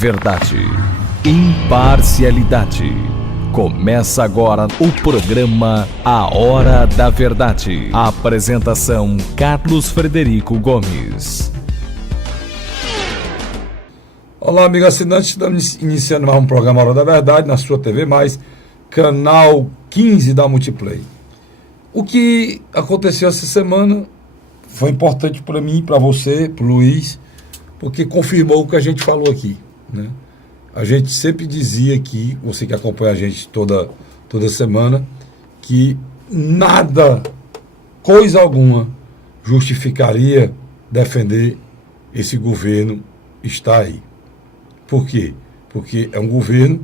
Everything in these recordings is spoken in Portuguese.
Verdade. Imparcialidade. Começa agora o programa A Hora da Verdade. A apresentação: Carlos Frederico Gomes. Olá, amigo assinante, estamos iniciando mais um programa A Hora da Verdade na sua TV+, canal 15 da Multiplay. O que aconteceu essa semana foi importante para mim, para você, para o Luiz, porque confirmou o que a gente falou aqui, né? A gente sempre dizia aqui, você que acompanha a gente toda semana, que nada, coisa alguma, justificaria defender esse governo está aí. Por quê? Porque é um governo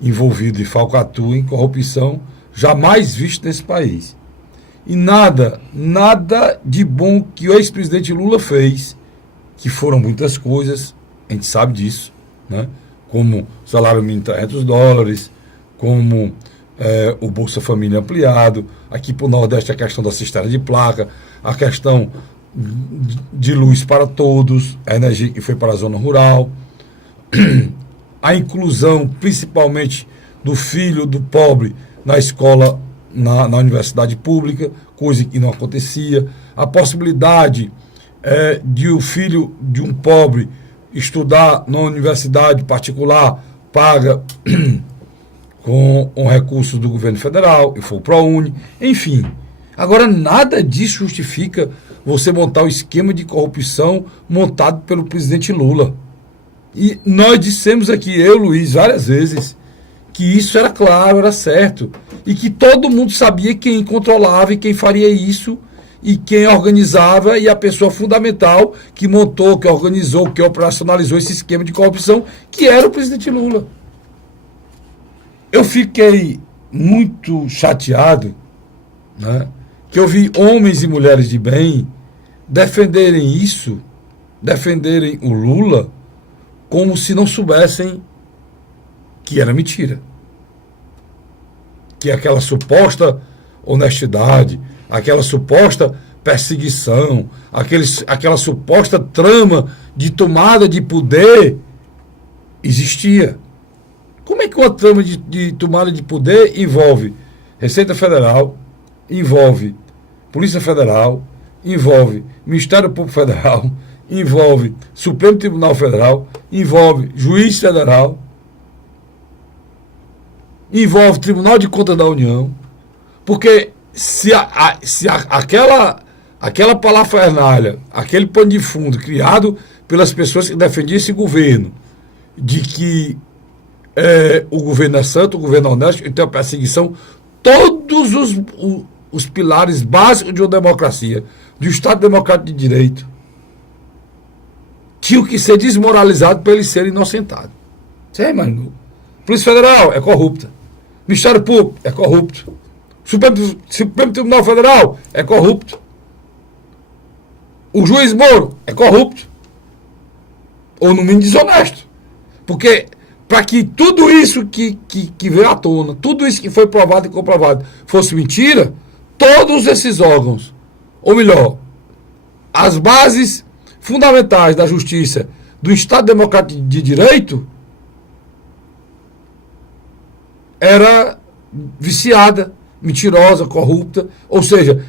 envolvido em falcatrua, em corrupção, jamais visto nesse país. E nada de bom que o ex-presidente Lula fez, que foram muitas coisas, a gente sabe disso, né? Como salário mínimo $300, como o Bolsa Família ampliado, aqui para o Nordeste a questão da cisterna de placa, a questão de luz para todos, a energia que foi para a zona rural, a inclusão principalmente do filho do pobre na escola, na universidade pública, coisa que não acontecia, a possibilidade de o filho de um pobre estudar na universidade particular paga com recursos do governo federal, e foi o ProUni, enfim. Agora, nada disso justifica você montar o esquema de corrupção montado pelo presidente Lula. E nós dissemos aqui, eu, Luiz, várias vezes, que isso era claro, era certo, e que todo mundo sabia quem controlava e quem faria isso, e quem organizava, e a pessoa fundamental que montou, que organizou, que operacionalizou esse esquema de corrupção, que era o presidente Lula. Eu fiquei muito chateado, né, que eu vi homens e mulheres de bem defenderem isso, defenderem o Lula, como se não soubessem que era mentira. Que aquela suposta honestidade, aquela suposta perseguição, aquela suposta trama de tomada de poder existia. Como é que uma trama de tomada de poder envolve Receita Federal, envolve Polícia Federal, envolve Ministério Público Federal, envolve Supremo Tribunal Federal, envolve Juiz Federal, envolve Tribunal de Contas da União, porque se aquela parafernália, aquele pano de fundo criado pelas pessoas que defendiam esse governo, de que o governo é santo, o governo é honesto, então a perseguição, todos os pilares básicos de uma democracia, de um Estado democrático de direito, tinham que ser desmoralizados para eles serem inocentados. Você imagina? Polícia Federal é corrupta. Ministério Público é corrupto. Supremo Tribunal Federal é corrupto. O juiz Moro é corrupto. Ou no mínimo desonesto. Porque para que tudo isso que veio à tona, tudo isso que foi provado e comprovado fosse mentira, todos esses órgãos, ou melhor, as bases fundamentais da justiça do Estado Democrático de Direito era viciada, mentirosa, corrupta. Ou seja,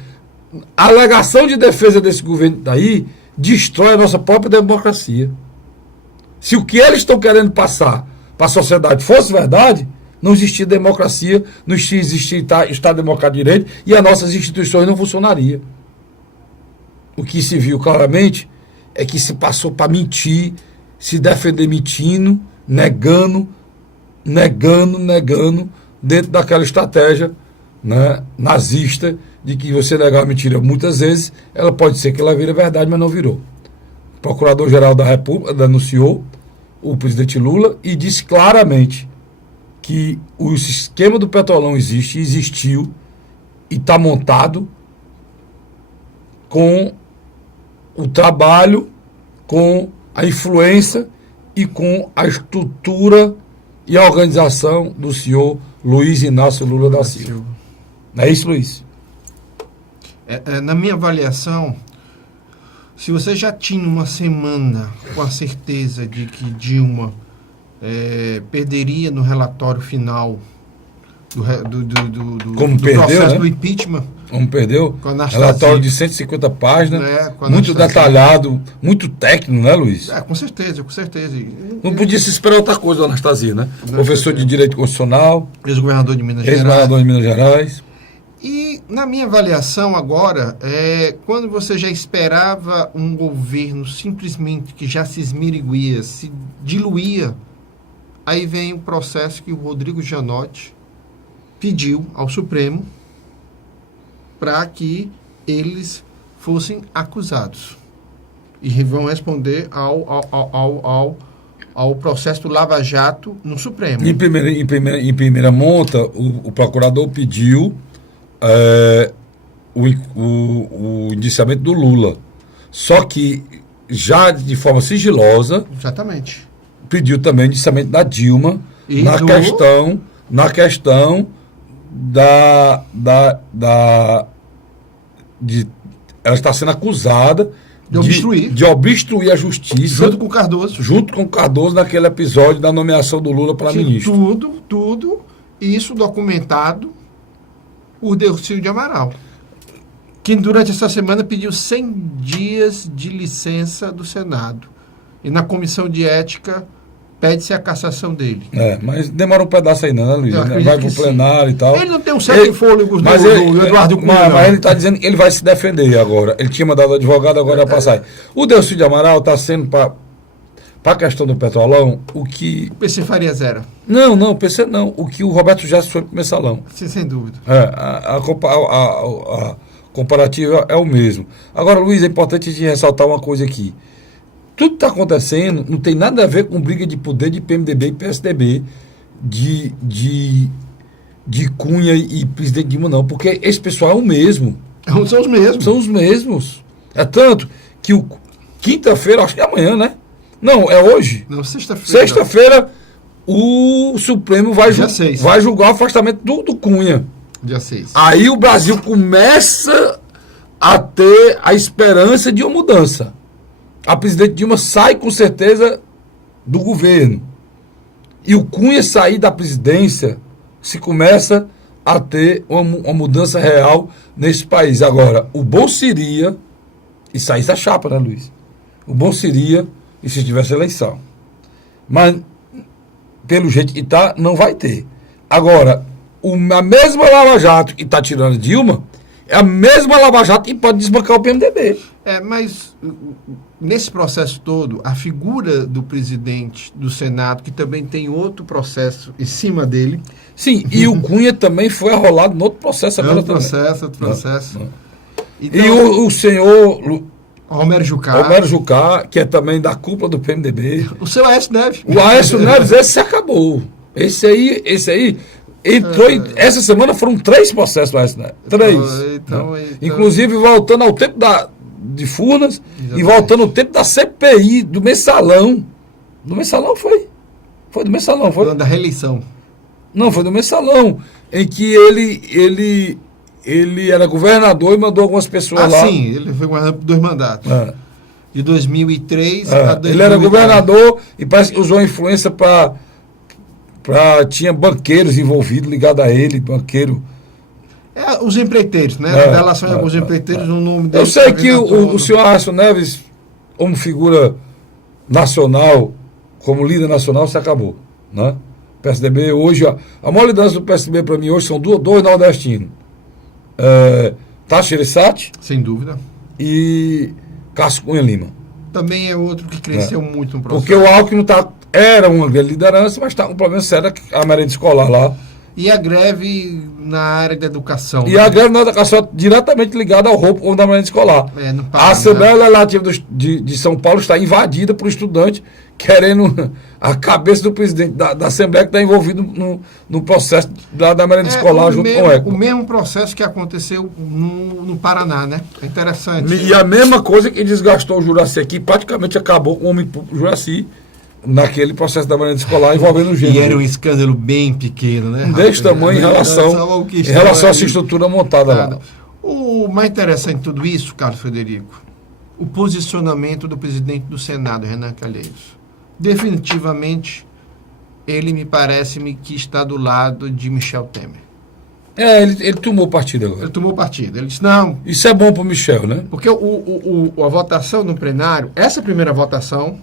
a alegação de defesa desse governo daí destrói a nossa própria democracia. Se o que eles estão querendo passar para a sociedade fosse verdade, não existia democracia, não existia Estado Democrático de Direito e as nossas instituições não funcionariam. O que se viu claramente é que se passou para mentir, se defender mentindo, negando, dentro daquela estratégia, né, nazista, de que você negar uma mentira muitas vezes, ela pode ser que ela vire verdade, mas não virou. O Procurador-Geral da República denunciou o presidente Lula e disse claramente que o esquema do Petrolão existiu e está montado com o trabalho, com a influência e com a estrutura e a organização do senhor Luiz Inácio Lula da Silva. Não é isso, Luiz? Na minha avaliação, se você já tinha uma semana com a certeza de que Dilma perderia no relatório final do Como perdeu, processo, né? do impeachment. Como perdeu? Com a Anastasia. Relatório de 150 páginas, Com a muito Anastasia. detalhado, muito técnico, né, Luiz? Com certeza, com certeza. Não podia se esperar outra coisa do Anastasia, né? Não, Professor de Direito Constitucional, Ex-governador de Minas Gerais. ex-governador de Minas Gerais. E na minha avaliação agora, quando você já esperava um governo simplesmente que já se esmiriguia, se diluía, aí vem o processo que o Rodrigo Janot pediu ao Supremo para que eles fossem acusados. E vão responder ao processo do Lava Jato no Supremo. Em primeira monta, o procurador pediu o indiciamento do Lula. Só que, já de forma sigilosa, Exatamente. pediu também o indiciamento da Dilma E na do- questão de ela está sendo acusada De obstruir. a justiça Junto com o Cardoso. junto com o Cardoso naquele episódio da nomeação do Lula para Que ministro. Tudo isso documentado por Delcídio de Amaral, que durante essa semana pediu 100 dias de licença do Senado. E na comissão de ética pede-se a cassação dele. Mas demora um pedaço aí, né, Luiz? Eu acredito Vai que pro sim. plenário e tal. Ele não tem um certo fôlego do Eduardo Cunha, não. Mas ele está dizendo que ele vai se defender agora. Ele tinha mandado advogado, agora vai passar. O Delcídio de Amaral está sendo para a questão do Petrolão o que... O PC faria zero. Não, pensei não. O que o Roberto Jefferson foi pro mensalão. Sim, sem dúvida. A comparativa é o mesmo. Agora, Luiz, é importante a gente ressaltar uma coisa aqui. Tudo que está acontecendo não tem nada a ver com briga de poder de PMDB e PSDB, de Cunha e presidente Dilma, não. Porque esse pessoal é o mesmo. São os mesmos. São os mesmos. É tanto que quinta-feira, acho que é amanhã, né? Não, é hoje. Não, sexta-feira. Sexta-feira, o Supremo vai Dia 6. julgar o afastamento do Cunha. Dia 6. Aí o Brasil começa a ter a esperança de uma mudança. A presidente Dilma sai com certeza do governo. E o Cunha sair da presidência, se começa a ter uma mudança real nesse país. Agora, o bom seria, e saísse a chapa, né, Luiz? O bom seria, e se tivesse eleição. Mas, pelo jeito que está, não vai ter. Agora, a mesma Lava Jato que está tirando Dilma, é a mesma Lava Jato que pode desbancar o PMDB. Mas nesse processo todo, a figura do presidente do Senado, que também tem outro processo em cima dele. Sim, e o Cunha também foi arrolado no outro processo agora Outro também. processo. Não. Então, E o senhor Romero Jucá. Romero Jucá, que é também da cúpula do PMDB. O seu Aécio Neves. O Aécio Neves, esse se acabou. Esse aí entrou essa semana foram 3 processos do Aécio Neves. 3. Então, Inclusive voltando ao tempo de Furnas. Exatamente. E voltando ao tempo da CPI, do Mensalão. Do Mensalão foi? Foi do Mensalão, foi? Da reeleição. Não, foi do Mensalão, em que ele era governador e mandou algumas pessoas lá. Sim, ele foi governador por 2 mandatos. De 2003 a 2008. Ele era governador e parece que usou a influência tinha banqueiros envolvidos, ligados a ele, banqueiro. Os empreiteiros, né? A relação com os empreiteiros, no nome dele. Eu sei que o senhor Aécio Neves, como figura nacional, como líder nacional, se acabou, né? PSDB hoje, a maior liderança do PSDB para mim hoje são dois nordestinos. Tasso Gereissati Sem dúvida. e Cássio Cunha Lima. Também é outro que cresceu muito no processo. Porque o Alckmin era uma grande liderança, mas está com um problema sério a merenda escolar lá. E a greve na área da educação. E a greve na educação diretamente ligada ao roubo da merenda escolar. Não para, A Assembleia Legislativa de São Paulo está invadida por estudante querendo a cabeça do presidente da Assembleia que está envolvido no processo da merenda escolar junto com o ECO. O mesmo processo que aconteceu no Paraná, né? É interessante. E a mesma coisa que desgastou o Juraci aqui, praticamente acabou com o homem público Juraci naquele processo da merenda escolar envolvendo o gênero. E era um escândalo bem pequeno, né? Desse tamanho em relação a essa estrutura montada lá. O mais interessante de tudo isso, Carlos Frederico, o posicionamento do presidente do Senado, Renan Calheiros. Definitivamente ele me parece-me que está do lado de Michel Temer. Ele tomou partido agora. Ele tomou partido. Ele disse, não... Isso é bom para o Michel, né? Porque a votação no plenário, essa primeira votação,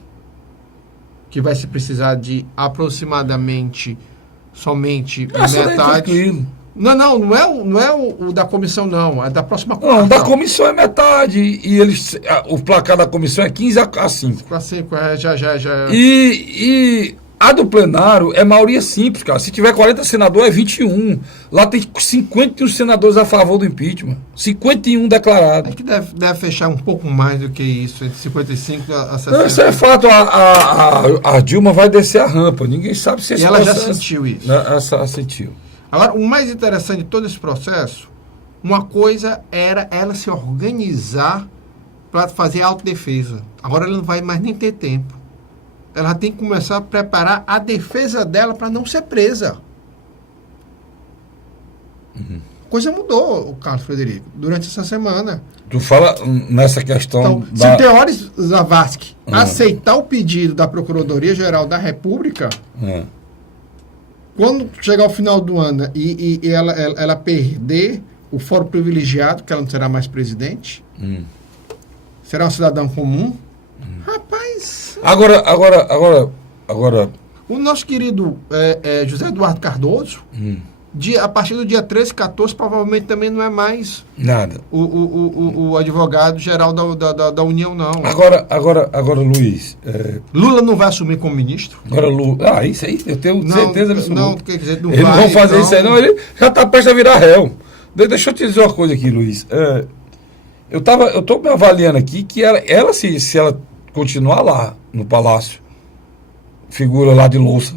que vai se precisar de aproximadamente somente metade... Não é o da comissão, não. É da próxima quarta. Não, da comissão é metade. E o placar da comissão é 15-5. Para 5, já. E a do plenário é maioria simples, cara. Se tiver 40 senadores, é 21. Lá tem 51 senadores a favor do impeachment. 51 declarados. É que deve fechar um pouco mais do que isso, entre 55 a 60. Não, isso é fato. A Dilma vai descer a rampa. Ninguém sabe se esse ela processo... já sentiu isso. Ela sentiu. Agora, o mais interessante de todo esse processo, uma coisa era ela se organizar para fazer autodefesa. Agora ela não vai mais nem ter tempo. Ela tem que começar a preparar a defesa dela para não ser presa. A coisa mudou, Carlos Frederico, durante essa semana. Tu fala nessa questão então, se Teóris Zavascki aceitar o pedido da Procuradoria-Geral da República, quando chegar ao final do ano e ela perder o foro privilegiado, que ela não será mais presidente, será um cidadão comum, rapaz... Agora... O nosso querido José Eduardo Cardoso, a partir do dia 13, 14, provavelmente também não é mais nada. O advogado-geral da União, não. Agora, Luiz... Lula não vai assumir como ministro? Agora, Lula... isso aí, eu tenho certeza absoluta. Não, quer dizer, eles não vão fazer isso aí, não. Ele já está prestes a virar réu. Deixa eu te dizer uma coisa aqui, Luiz. Eu estou me avaliando aqui que ela se ela continuar lá no Palácio, figura lá de louça,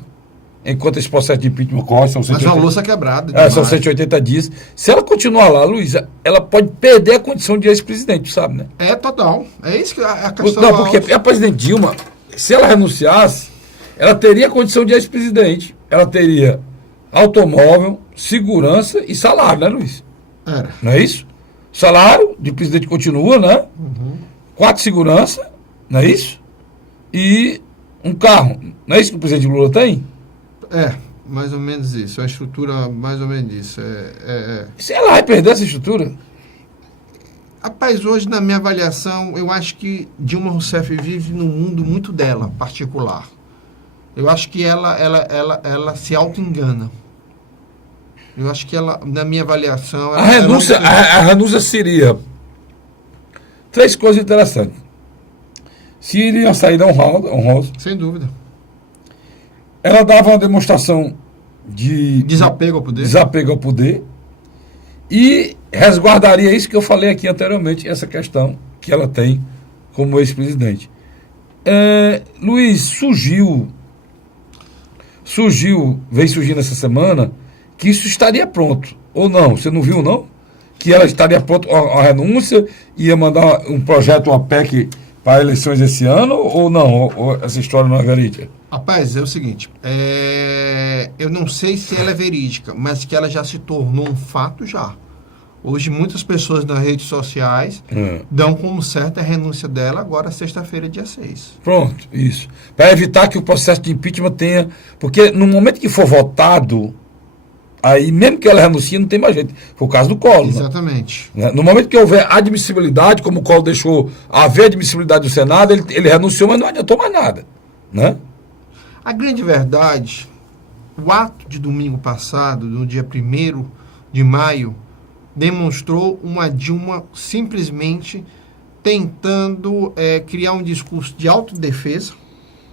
enquanto esse processo de impeachment corre, são 180, mas uma louça quebrada. são 180 dias. Se ela continuar lá, Luiz, ela pode perder a condição de ex-presidente, sabe, né? Total. É isso que a questão... Não, porque a presidente Dilma, se ela renunciasse, ela teria a condição de ex-presidente. Ela teria automóvel, segurança e salário, né, Luiz? Era. Não é isso? Salário de presidente continua, né? 4 segurança, não é isso? E um carro. Não é isso que o presidente Lula tem? Mais ou menos isso. A estrutura, mais ou menos isso. Se ela vai perder essa estrutura? Rapaz, hoje, na minha avaliação, eu acho que Dilma Rousseff vive num mundo muito dela, particular. Eu acho que ela se auto-engana. Eu acho que ela, na minha avaliação... A renúncia seria 3 coisas interessantes. Se iria sair da honrosa. Sem dúvida. Ela dava uma demonstração de... Desapego ao poder. E resguardaria isso que eu falei aqui anteriormente, essa questão que ela tem como ex-presidente. Luiz, veio surgindo essa semana, que isso estaria pronto. Ou não? Você não viu, não? Que ela estaria pronta a renúncia, ia mandar um projeto, uma PEC para eleições esse ano, ou não? Ou essa história não é verídica? Rapaz, é o seguinte, eu não sei se ela é verídica, mas que ela já se tornou um fato já. Hoje, muitas pessoas nas redes sociais dão como certa a renúncia dela agora, sexta-feira, dia 6. Pronto, isso. Para evitar que o processo de impeachment tenha... Porque no momento que for votado, aí mesmo que ela renuncie, não tem mais jeito. Foi o caso do Collor. Exatamente. Né? No momento que houver admissibilidade, como o Collor deixou haver admissibilidade do Senado, ele renunciou, mas não adiantou mais nada. Né? A grande verdade, o ato de domingo passado, no dia 1º de maio, demonstrou uma Dilma simplesmente tentando criar um discurso de autodefesa,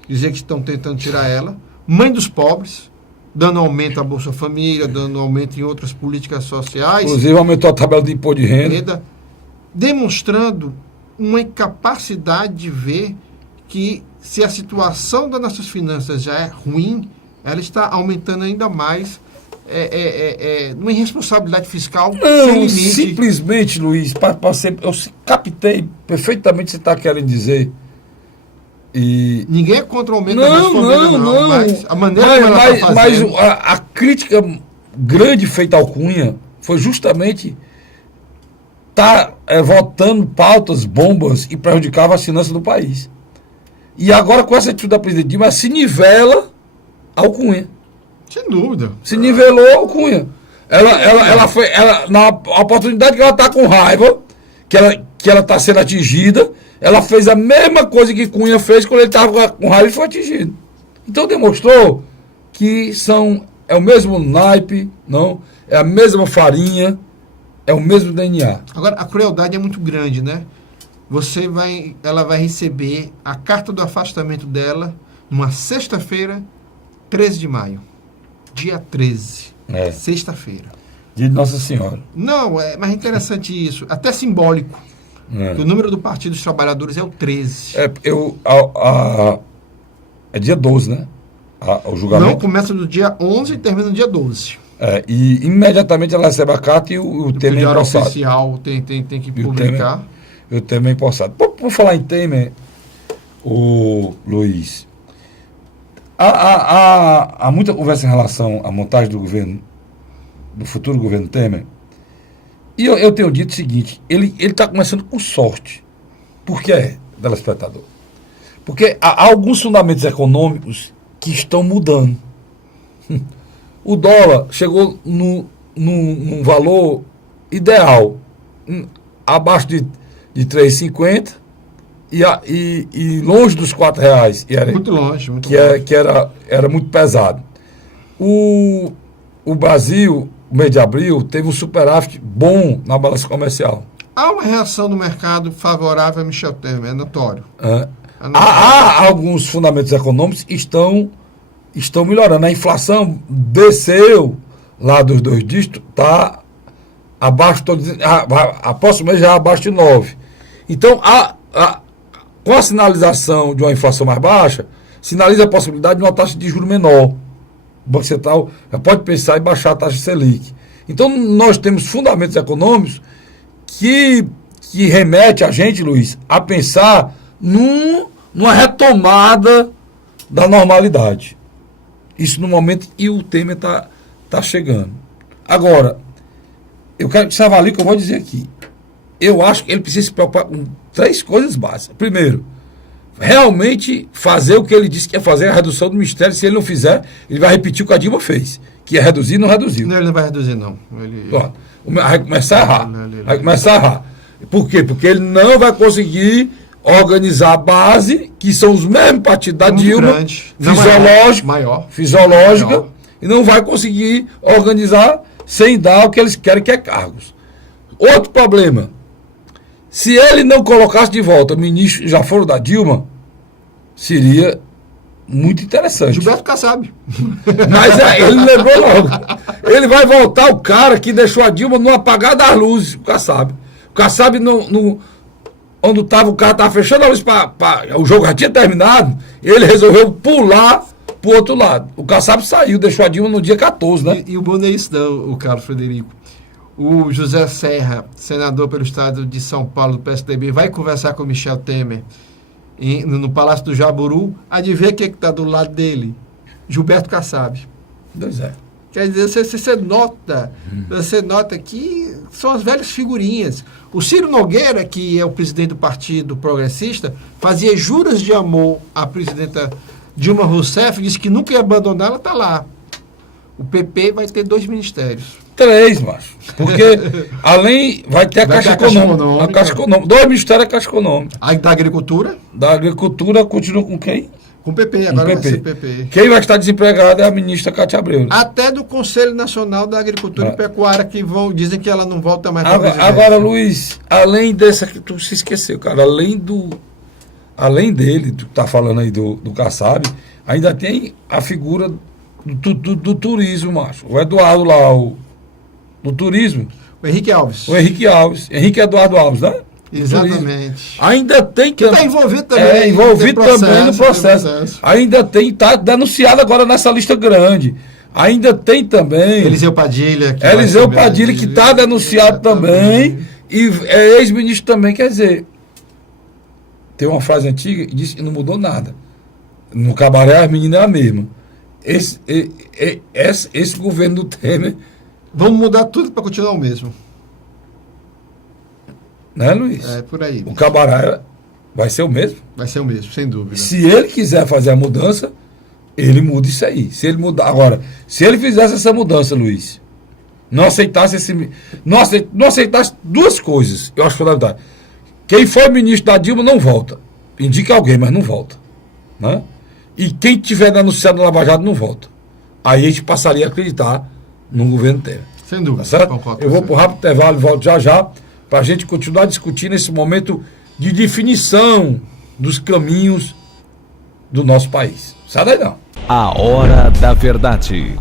dizer que estão tentando tirar ela, mãe dos pobres, dando aumento à Bolsa Família, dando aumento em outras políticas sociais. Inclusive aumentou a tabela de imposto de renda. Demonstrando uma incapacidade de ver que se a situação das nossas finanças já é ruim, ela está aumentando ainda mais uma irresponsabilidade fiscal sem Não, limite. simplesmente, Luiz, eu captei perfeitamente o que você está querendo dizer. E... Ninguém é contra o aumento da Bolsa Família, não. Mas a maneira como ela está fazendo... Mas a crítica grande feita ao Cunha foi justamente votando pautas, bombas e prejudicava as finanças do país. E agora, com essa atitude da presidente Dilma, se nivela ao Cunha. Sem dúvida. Se nivelou ao Cunha. Ela foi, na oportunidade que ela está com raiva, que ela está sendo atingida, ela fez a mesma coisa que Cunha fez quando ele estava com raiva e foi atingido. Então demonstrou que é o mesmo naipe, não? É a mesma farinha, é o mesmo DNA. Agora, a crueldade é muito grande, né? Ela vai receber a carta do afastamento dela numa sexta-feira, 13 de maio. Dia 13. Sexta-feira. De Nossa Senhora. Não, mas é interessante isso. Até simbólico. Que o número do Partido dos Trabalhadores é o 13. É dia 12, né? O julgamento. Não, começa no dia 11 e termina no dia 12. E imediatamente ela recebe a carta e o Temer é empossado. Oficial tem que publicar. O Temer é empossado. Por falar em Temer, o Luiz, há muita conversa em relação à montagem do governo, do futuro governo Temer. E eu tenho dito o seguinte, ele está começando com sorte. Por que, telespectador? Porque há alguns fundamentos econômicos que estão mudando. O dólar chegou num valor ideal, abaixo de 3,50 e longe dos R$4. Muito longe. Que era muito pesado. O Brasil, no mês de abril, teve um superávit bom na balança comercial. Há uma reação do mercado favorável a Michel Temer, é notório. Há alguns fundamentos econômicos que estão melhorando. A inflação desceu lá dos 2 dígitos, está abaixo, a próximo mês já abaixo de 9. Então, com a sinalização de uma inflação mais baixa, sinaliza a possibilidade de uma taxa de juros menor. O Banco Central já pode pensar em baixar a taxa Selic. Então, nós temos fundamentos econômicos que remete a gente, Luiz, a pensar numa retomada da normalidade. Isso no momento que o Temer está chegando. Agora, eu quero que você avalie o que eu vou dizer aqui. Eu acho que ele precisa se preocupar com 3 coisas básicas. Primeiro, realmente fazer o que ele disse que ia fazer, a redução do ministério. Se ele não fizer, ele vai repetir o que a Dilma fez, que é reduzir e não reduziu. Não, ele não vai reduzir, não. Vai começar a errar. Vai começar a errar. Por quê? Porque ele não vai conseguir organizar a base, que são os mesmos partidos da Dilma, fisiológica, e não vai conseguir organizar sem dar o que eles querem, que é cargos. Outro problema, se ele não colocasse de volta ministros que já foram da Dilma, seria muito interessante. Gilberto Kassab. Mas ele lembrou logo. Ele vai voltar o cara que deixou a Dilma no apagar das luzes, o Kassab. O Kassab onde o cara estava fechando a luz, o jogo já tinha terminado, ele resolveu pular para o outro lado. O Kassab saiu, deixou a Dilma no dia 14, né? E o bom é isso, não, o Carlos Frederico. O José Serra, senador pelo estado de São Paulo, do PSDB, vai conversar com o Michel Temer no Palácio do Jaburu. Adivinha quem é que está do lado dele? Gilberto Kassab. Pois é. Quer dizer, você nota que são as velhas figurinhas. O Ciro Nogueira, que é o presidente do Partido Progressista, fazia juras de amor à presidenta Dilma Rousseff, disse que nunca ia abandonar, ela está lá. O PP vai ter 2 ministérios. 3, macho. Porque além vai ter a Caixa Econômica. A Caixa Econômica. 2 ministérios é a Caixa Econômica. Aí da Agricultura? Da Agricultura continua com quem? Com o PP, agora vai ser PP. Quem vai estar desempregado é a ministra Cátia Abreu. Até do Conselho Nacional da Agricultura e Pecuária, que dizem que ela não volta mais para a presidência. Agora, Luiz, além dessa que tu se esqueceu, cara, além dele, tu tá falando aí do Kassab, ainda tem a figura do turismo, macho. O Eduardo lá, do turismo. O Henrique Alves. Henrique Eduardo Alves, né? Exatamente. Ainda tem que está envolvido também. Envolvido também no processo. Ainda tem, está denunciado agora nessa lista grande. Ainda tem também Eliseu Padilha, que está denunciado também. E é ex-ministro também. Quer dizer, tem uma frase antiga que diz que não mudou nada. No cabaré as meninas é a mesma. Esse governo do Temer. Vamos mudar tudo para continuar o mesmo. Né, Luiz? É, por aí. O cabaré vai ser o mesmo? Vai ser o mesmo, sem dúvida. Se ele quiser fazer a mudança, ele muda isso aí. Se ele mudar. Agora, se ele fizesse essa mudança, Luiz, não aceitasse não aceitasse duas coisas, eu acho fundamental. Quem foi ministro da Dilma não volta. Indica alguém, mas não volta. Né? E quem tiver denunciado no Lava Jato não volta. Aí a gente passaria a acreditar no governo Temer. Sem dúvida. Tá certo? Eu vou para o rápido intervalo e volto já para a gente continuar discutindo esse momento de definição dos caminhos do nosso país. Sai daí não. A Hora da Verdade.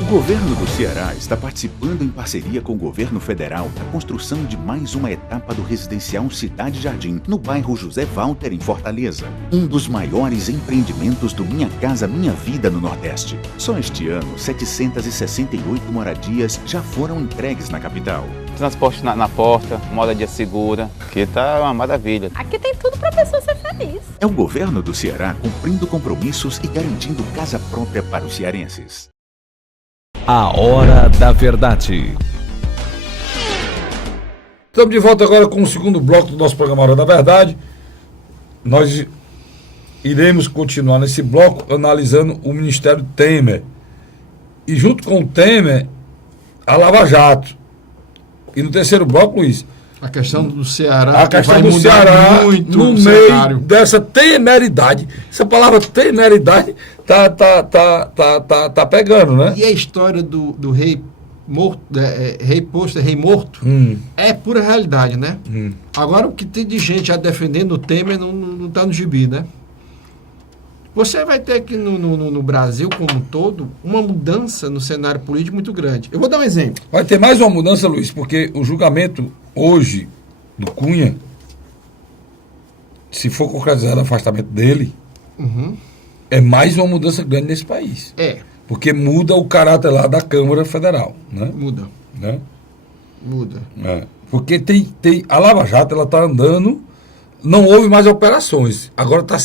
O governo do Ceará está participando em parceria com o governo federal da construção de mais uma etapa do residencial Cidade Jardim, no bairro José Walter, em Fortaleza. Um dos maiores empreendimentos do Minha Casa Minha Vida no Nordeste. Só este ano, 768 moradias já foram entregues na capital. Transporte na porta, moradia segura, que tá uma maravilha. Aqui tem tudo pra pessoa ser feliz. É o governo do Ceará cumprindo compromissos e garantindo casa própria para os cearenses. A Hora da Verdade. Estamos de volta agora com o segundo bloco do nosso programa Hora da Verdade. Nós iremos continuar nesse bloco analisando o Ministério Temer. E junto com o Temer, a Lava Jato. E no terceiro bloco, Luiz, A questão do Ceará, a questão vai do mudar Ceará muito no o meio cenário. dessa temeridade. Essa palavra temeridade tá pegando, né? E a história do rei morto, rei posto, rei morto, é pura realidade, né? Agora, o que tem de gente já defendendo o Temer não tá no gibi, né? Você vai ter aqui no Brasil, como um todo, uma mudança no cenário político muito grande. Eu vou dar um exemplo. Vai ter mais uma mudança, Luiz, porque o julgamento hoje do Cunha, se for concretizado o afastamento dele, é mais uma mudança grande nesse país. É. Porque muda o caráter lá da Câmara Federal, né? Muda. Né? Muda. É. Porque tem a Lava Jato, ela está andando, não houve mais operações. Agora está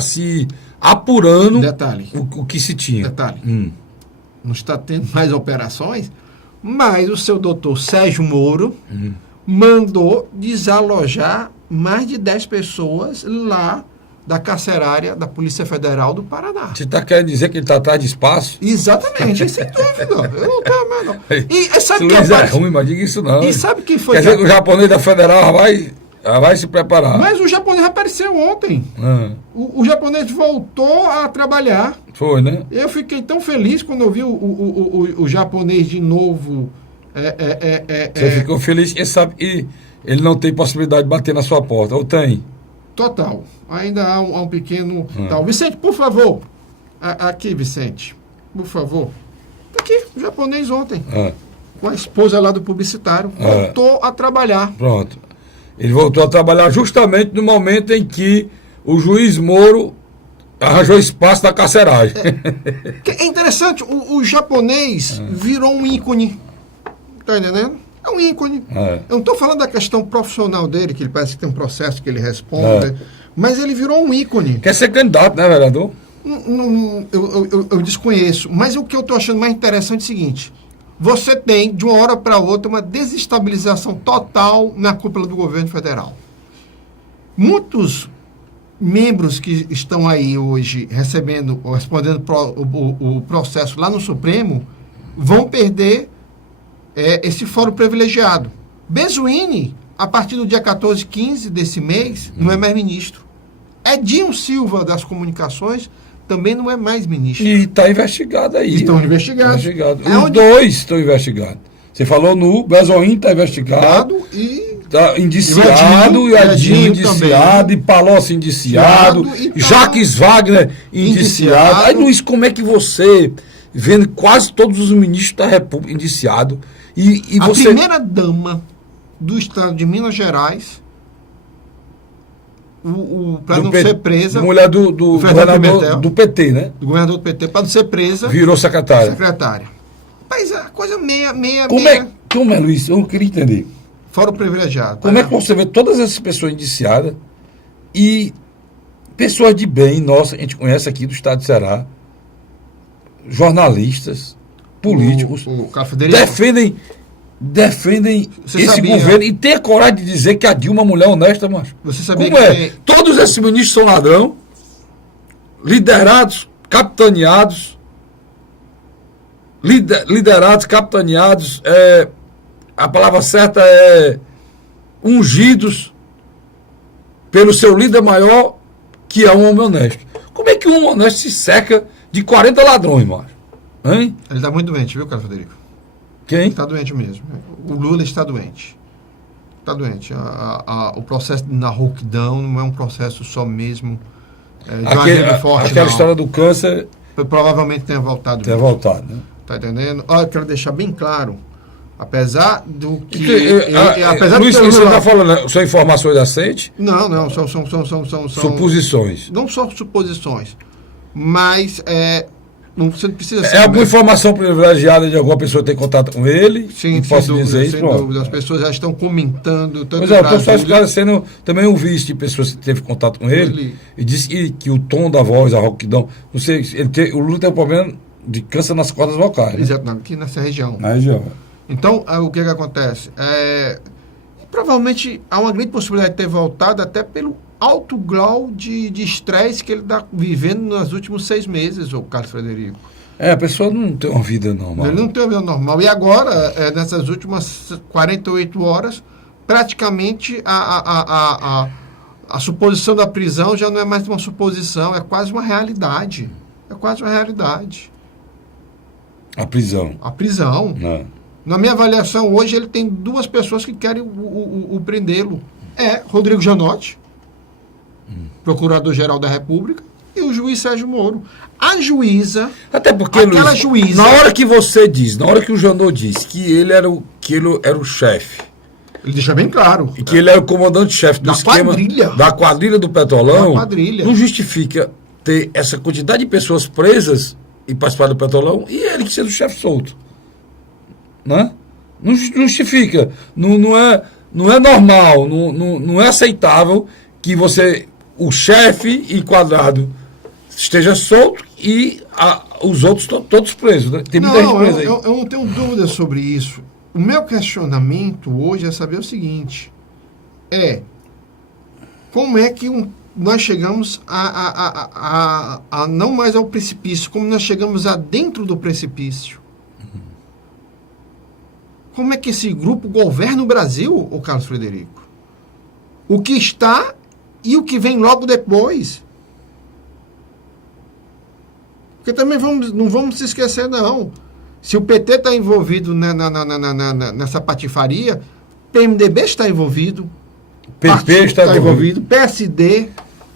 se apurando Detalhe. o que se tinha. Detalhe. Não está tendo mais operações, mas o seu doutor Sérgio Moro mandou desalojar mais de 10 pessoas lá da carcerária da Polícia Federal do Paraná. Você está querendo dizer que ele está atrás de espaço? Exatamente, sem dúvida. Eu não tenho mais, não. E sabe Esse que Luiz é ruim, mas diga isso não. E sabe quem foi? Quer dizer que o japonês da Federal já vai se preparar. Mas o japonês apareceu ontem. O japonês voltou a trabalhar. Foi, né? Eu fiquei tão feliz quando eu vi o japonês de novo. Você ficou feliz que sabe que ele não tem possibilidade de bater na sua porta. Ou tem? Total. Ainda há um pequeno... Tal. Vicente, por favor. Aqui, Vicente. Por favor. Tá aqui, o japonês ontem. Com a esposa lá do publicitário. Voltou a trabalhar. Pronto. Ele voltou a trabalhar justamente no momento em que o juiz Moro arranjou espaço na carceragem. É interessante, o japonês virou um ícone. Tá entendendo? É um ícone. Eu não estou falando da questão profissional dele, que ele parece que tem um processo que ele responde, mas ele virou um ícone. Quer ser candidato, né, vereador? Eu desconheço. Mas o que eu estou achando mais interessante é o seguinte: você tem, de uma hora para outra, uma desestabilização total na cúpula do governo federal. Muitos membros que estão aí hoje respondendo o processo lá no Supremo vão perder esse fórum privilegiado. Bezuini, a partir do dia 14, 15 desse mês, não é mais ministro. Edinho Silva, das comunicações, também não é mais ministro. E está investigado aí. Estão investigados. Os dois estão investigados. Você falou no Bezoim está investigado. E Está indiciado, e Edinho indiciado, também. e Palocci indiciado, E Jacques Wagner indiciado. Aí, Luiz, como é que você, vendo quase todos os ministros da República indiciados, e a você... primeira dama do estado de Minas Gerais, para não ser presa... Mulher do governador do PT, né? Do governador do PT, para não ser presa... Virou secretária. Mas a coisa Como é, Luiz? Eu queria entender. Fora o privilegiado. Como é que você vê todas essas pessoas indiciadas e pessoas de bem, nossa, a gente conhece aqui do estado de Ceará, jornalistas, políticos, o Carlos Frederico defendem defendem Você esse sabia? governo e tem a coragem de dizer que a Dilma é uma mulher honesta, macho. Você sabia Como que é? tem- Todos esses ministros são ladrão, liderados, capitaneados, a palavra certa é ungidos pelo seu líder maior, que é um homem honesto. Como é que um homem honesto se seca de 40 ladrões, macho? Hein? Ele está muito doente, viu, Carlos Frederico? Quem? Está doente mesmo. O Lula está doente. Está doente. O processo na rouquidão não é um processo só mesmo de uma agenda forte, Aquela não. história do câncer Provavelmente tenha voltado. ter mesmo. voltado, né? Tá entendendo? Olha, eu quero deixar bem claro. Apesar do que. Luiz, do que você está falando, né? São informações recentes? Não, são Suposições. não só suposições. Mas você não precisa ser. É alguma informação privilegiada de alguma pessoa que tem contato com ele? Sim, e posso dizer isso? sem Pronto. dúvida. As pessoas já estão comentando. Tanto Pois é, eu estou só Brasília- esclarecendo também um visto de pessoas que teve contato com ele e disse que o tom da voz, a rouquidão, não sei, o Lula tem um problema de câncer nas cordas vocais. Né? Exatamente, aqui nessa região. Na região. Então, o que acontece? Provavelmente há uma grande possibilidade de ter voltado até pelo alto grau de estresse que ele está vivendo nos últimos 6 meses, o Carlos Frederico. A pessoa não tem uma vida normal. Ele não tem uma vida normal. E agora, nessas últimas 48 horas, praticamente a suposição da prisão já não é mais uma suposição, é quase uma realidade. É quase uma realidade. A prisão. A prisão. Não. Na minha avaliação, hoje ele tem 2 pessoas que querem o prendê-lo. Rodrigo Janotti, procurador-geral da República, e o juiz Sérgio Moro. A juíza... Até porque, aquela Luiz, juíza... na hora que você diz, na hora que o Janot diz que ele era o chefe, Ele deixa bem claro. e que ele era o comandante-chefe do Da esquema quadrilha. da quadrilha do Petrolão, Da quadrilha. não justifica ter essa quantidade de pessoas presas e participar do Petrolão e ele que sendo o chefe solto. Né? Não justifica. Não é normal, não é aceitável que o chefe enquadrado esteja solto e os outros todos presos. Né? Tem muita gente presa aí. Eu não tenho dúvida sobre isso. O meu questionamento hoje é saber o seguinte: como é que nós chegamos a não mais ao precipício, como nós chegamos a dentro do precipício? Como é que esse grupo governa o Brasil, o Carlos Frederico? O que está e o que vem logo depois. Porque também não vamos se esquecer, não. Se o PT está envolvido nessa patifaria, PMDB está envolvido, PP está envolvido. PSD...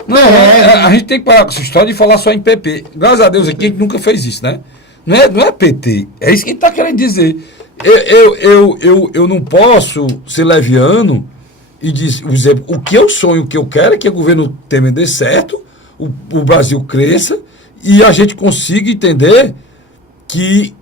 Não, a gente tem que parar com essa história de falar só em PP. Graças a Deus aqui a gente nunca fez isso, né? Não é PT. É isso que a gente está querendo dizer. Eu não posso ser leviano e dizer o que eu sonho, o que eu quero é que o governo Temer dê certo, o Brasil cresça e a gente consiga entender que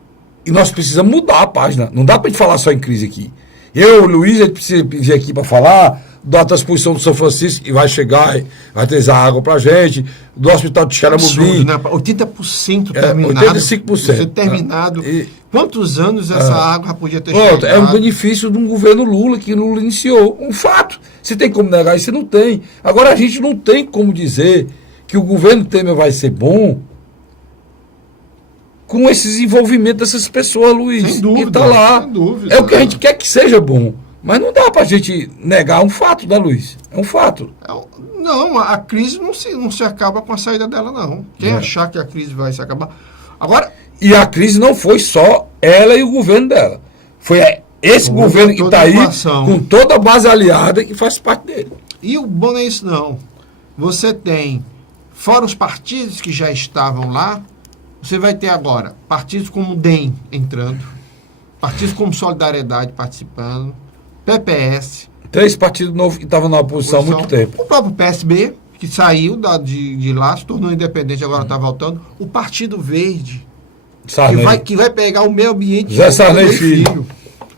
nós precisamos mudar a página. Não dá para gente falar só em crise aqui. Eu, Luiz, a gente precisa vir aqui para falar da transposição do São Francisco, que vai chegar, vai trazer água para a gente, do hospital de Xaramubim. Né? 80% terminado. 85%. Terminado. E, quantos anos essa água já podia ter pronto, chegado? é um benefício de um governo Lula, que Lula iniciou. Um fato. Você tem como negar isso? Você não tem. Agora, a gente não tem como dizer que o governo Temer vai ser bom com esse desenvolvimento dessas pessoas, Luiz. Sem dúvida, que tá lá. sem dúvida. É o que a gente quer que seja bom. Mas não dá pra gente negar um fato, né, Luiz? É um fato. Não, a crise não se acaba com a saída dela, não. Quem achar que a crise vai se acabar... Agora... E a crise não foi só ela e o governo dela. Foi esse governo que está aí, com toda a base aliada, que faz parte dele. E o bom não é isso, não. Você tem, fora os partidos que já estavam lá, você vai ter agora partidos como o DEM entrando, partidos como Solidariedade participando, PPS. 3 partidos novos que estavam na oposição há muito tempo. O próprio PSB, que saiu de lá, se tornou independente, agora está voltando. O Partido Verde, que vai pegar o meio ambiente. Zé Sarney Filho.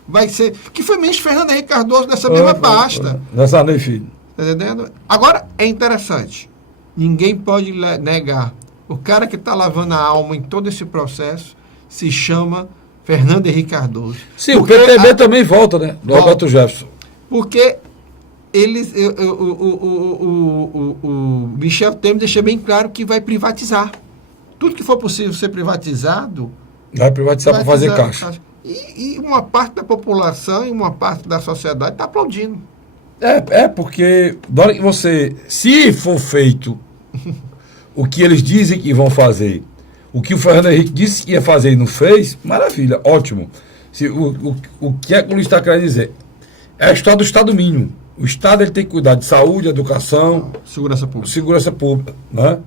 Vai ser. Que foi ministro Fernando Henrique Cardoso dessa mesma pasta. Zé Sarney Filho. Tá entendendo? Agora, é interessante. Ninguém pode negar. O cara que está lavando a alma em todo esse processo se chama Fernando Henrique Cardoso. Sim, o PTB também volta, né? Do Roberto Jefferson. Porque eles, o Michel Temer deixa bem claro que vai privatizar. Tudo que for possível ser privatizado... Vai privatizar para fazer caixa. E uma parte da população e uma parte da sociedade está aplaudindo. Porque na hora que você, se for feito o que eles dizem que vão fazer, o que o Fernando Henrique disse que ia fazer e não fez, maravilha, ótimo. O que é que o Luiz está querendo dizer? É a história do Estado mínimo. O Estado ele tem que cuidar de saúde, educação, segurança pública, né?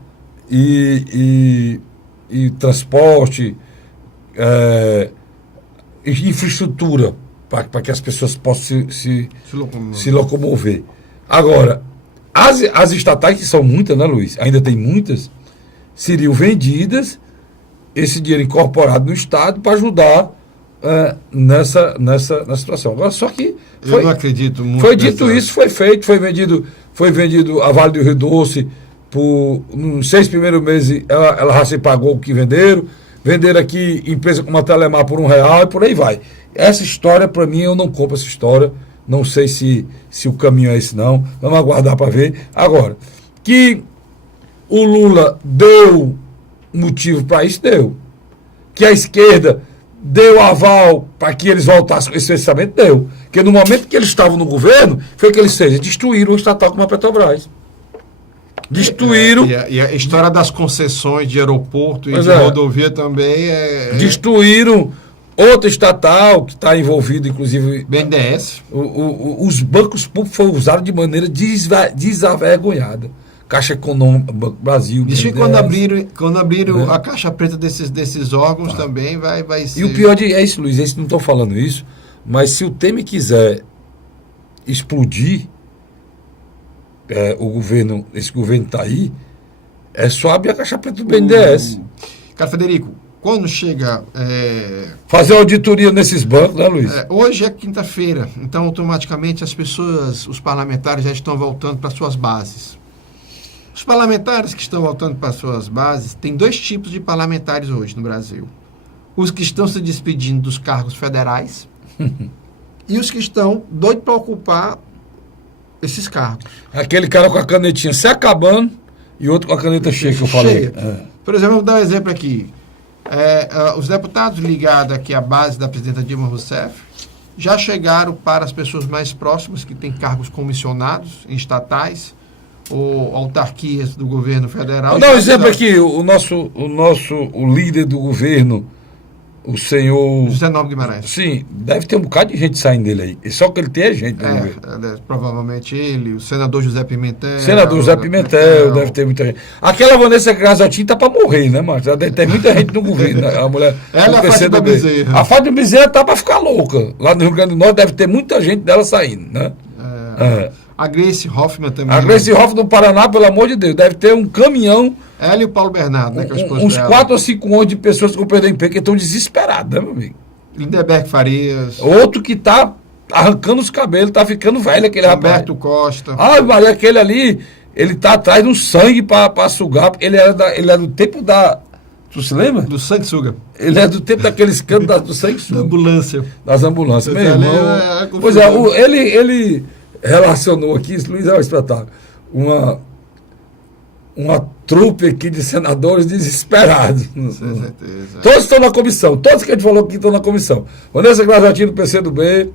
E transporte, infraestrutura, para que as pessoas possam se locomover. Agora, as estatais, que são muitas, né, Luiz? Ainda tem muitas, seriam vendidas, esse dinheiro incorporado no Estado para ajudar nessa situação. Agora, só que eu não acredito muito. Foi dito isso, foi feito, foi vendido a Vale do Rio Doce nos 6 primeiros meses, ela já se pagou o que venderam aqui empresa como a Telemar por R$1 e por aí vai. Essa história, para mim, eu não compro essa história. Não sei se o caminho é esse, não. Vamos aguardar para ver. Agora, que o Lula deu motivo para isso, deu. Que a esquerda deu aval para que eles voltassem com esse pensamento, deu. Porque no momento que eles estavam no governo, foi que eles destruíram o estatal como a Petrobras. Destruíram. E a história das concessões de aeroporto e de rodovia também destruíram outra estatal que está envolvida, inclusive. BNDES. Os bancos públicos foram usados de maneira desavergonhada. Caixa Econômica, Banco Brasil. Diz que quando abriram a caixa preta desses órgãos também vai ser. E o pior é isso, Luiz, não estou falando isso, mas se o Temer quiser explodir. Esse governo está aí, é só abrir a caixa preta do BNDES. Cara, Frederico, quando chega... fazer auditoria nesses bancos, né, Luiz? Hoje é quinta-feira, então automaticamente os parlamentares já estão voltando para suas bases. Os parlamentares que estão voltando para suas bases, tem 2 tipos de parlamentares hoje no Brasil. Os que estão se despedindo dos cargos federais e os que estão doidos para ocupar esses cargos. Aquele cara com a canetinha se acabando e outro com a caneta cheia que eu falei. Por exemplo, vamos dar um exemplo aqui. Os deputados ligados aqui à base da presidenta Dilma Rousseff já chegaram para as pessoas mais próximas que têm cargos comissionados em estatais ou autarquias do governo federal. Vou dar um exemplo aqui. O líder do governo, o senhor... José Nobre Guimarães. Sim, deve ter um bocado de gente saindo dele aí. Só que ele tem gente. Provavelmente ele, o senador José Pimentel. Deve ter muita gente. Aquela Vanessa Grazatin tá para morrer, né, Márcio? Deve ter muita gente no governo. A mulher. Ela é a Fátima Bezerra. A Fátima Bezerra tá para ficar louca. Lá no Rio Grande do Norte deve ter muita gente dela saindo, né? A Grace Hoffmann também. A Grace Hoffmann no Paraná, pelo amor de Deus, deve ter um caminhão. Ela e o Paulo Bernardo, né? Que é a esposa uns dela. 4 ou 5 anos de pessoas que vão perder emprego, que estão desesperadas, né, meu amigo? Lindeberg Farias. Outro que tá arrancando os cabelos, tá ficando velho aquele rapaz. Roberto Costa. Maria, aquele ali, ele tá atrás do sangue para sugar. Ele é do tempo da... Tu se lembra? Do sanguessuga. Ele é do tempo daqueles cantos do sanguessuga. Da ambulância. Das ambulâncias. Meu irmão. Pois ele relacionou aqui, isso, Luiz, é um espetáculo. Uma trupe aqui de senadores desesperados. Com certeza. Todos estão na comissão. Todos que a gente falou aqui estão na comissão. Vanessa Grazatin do PCdoB,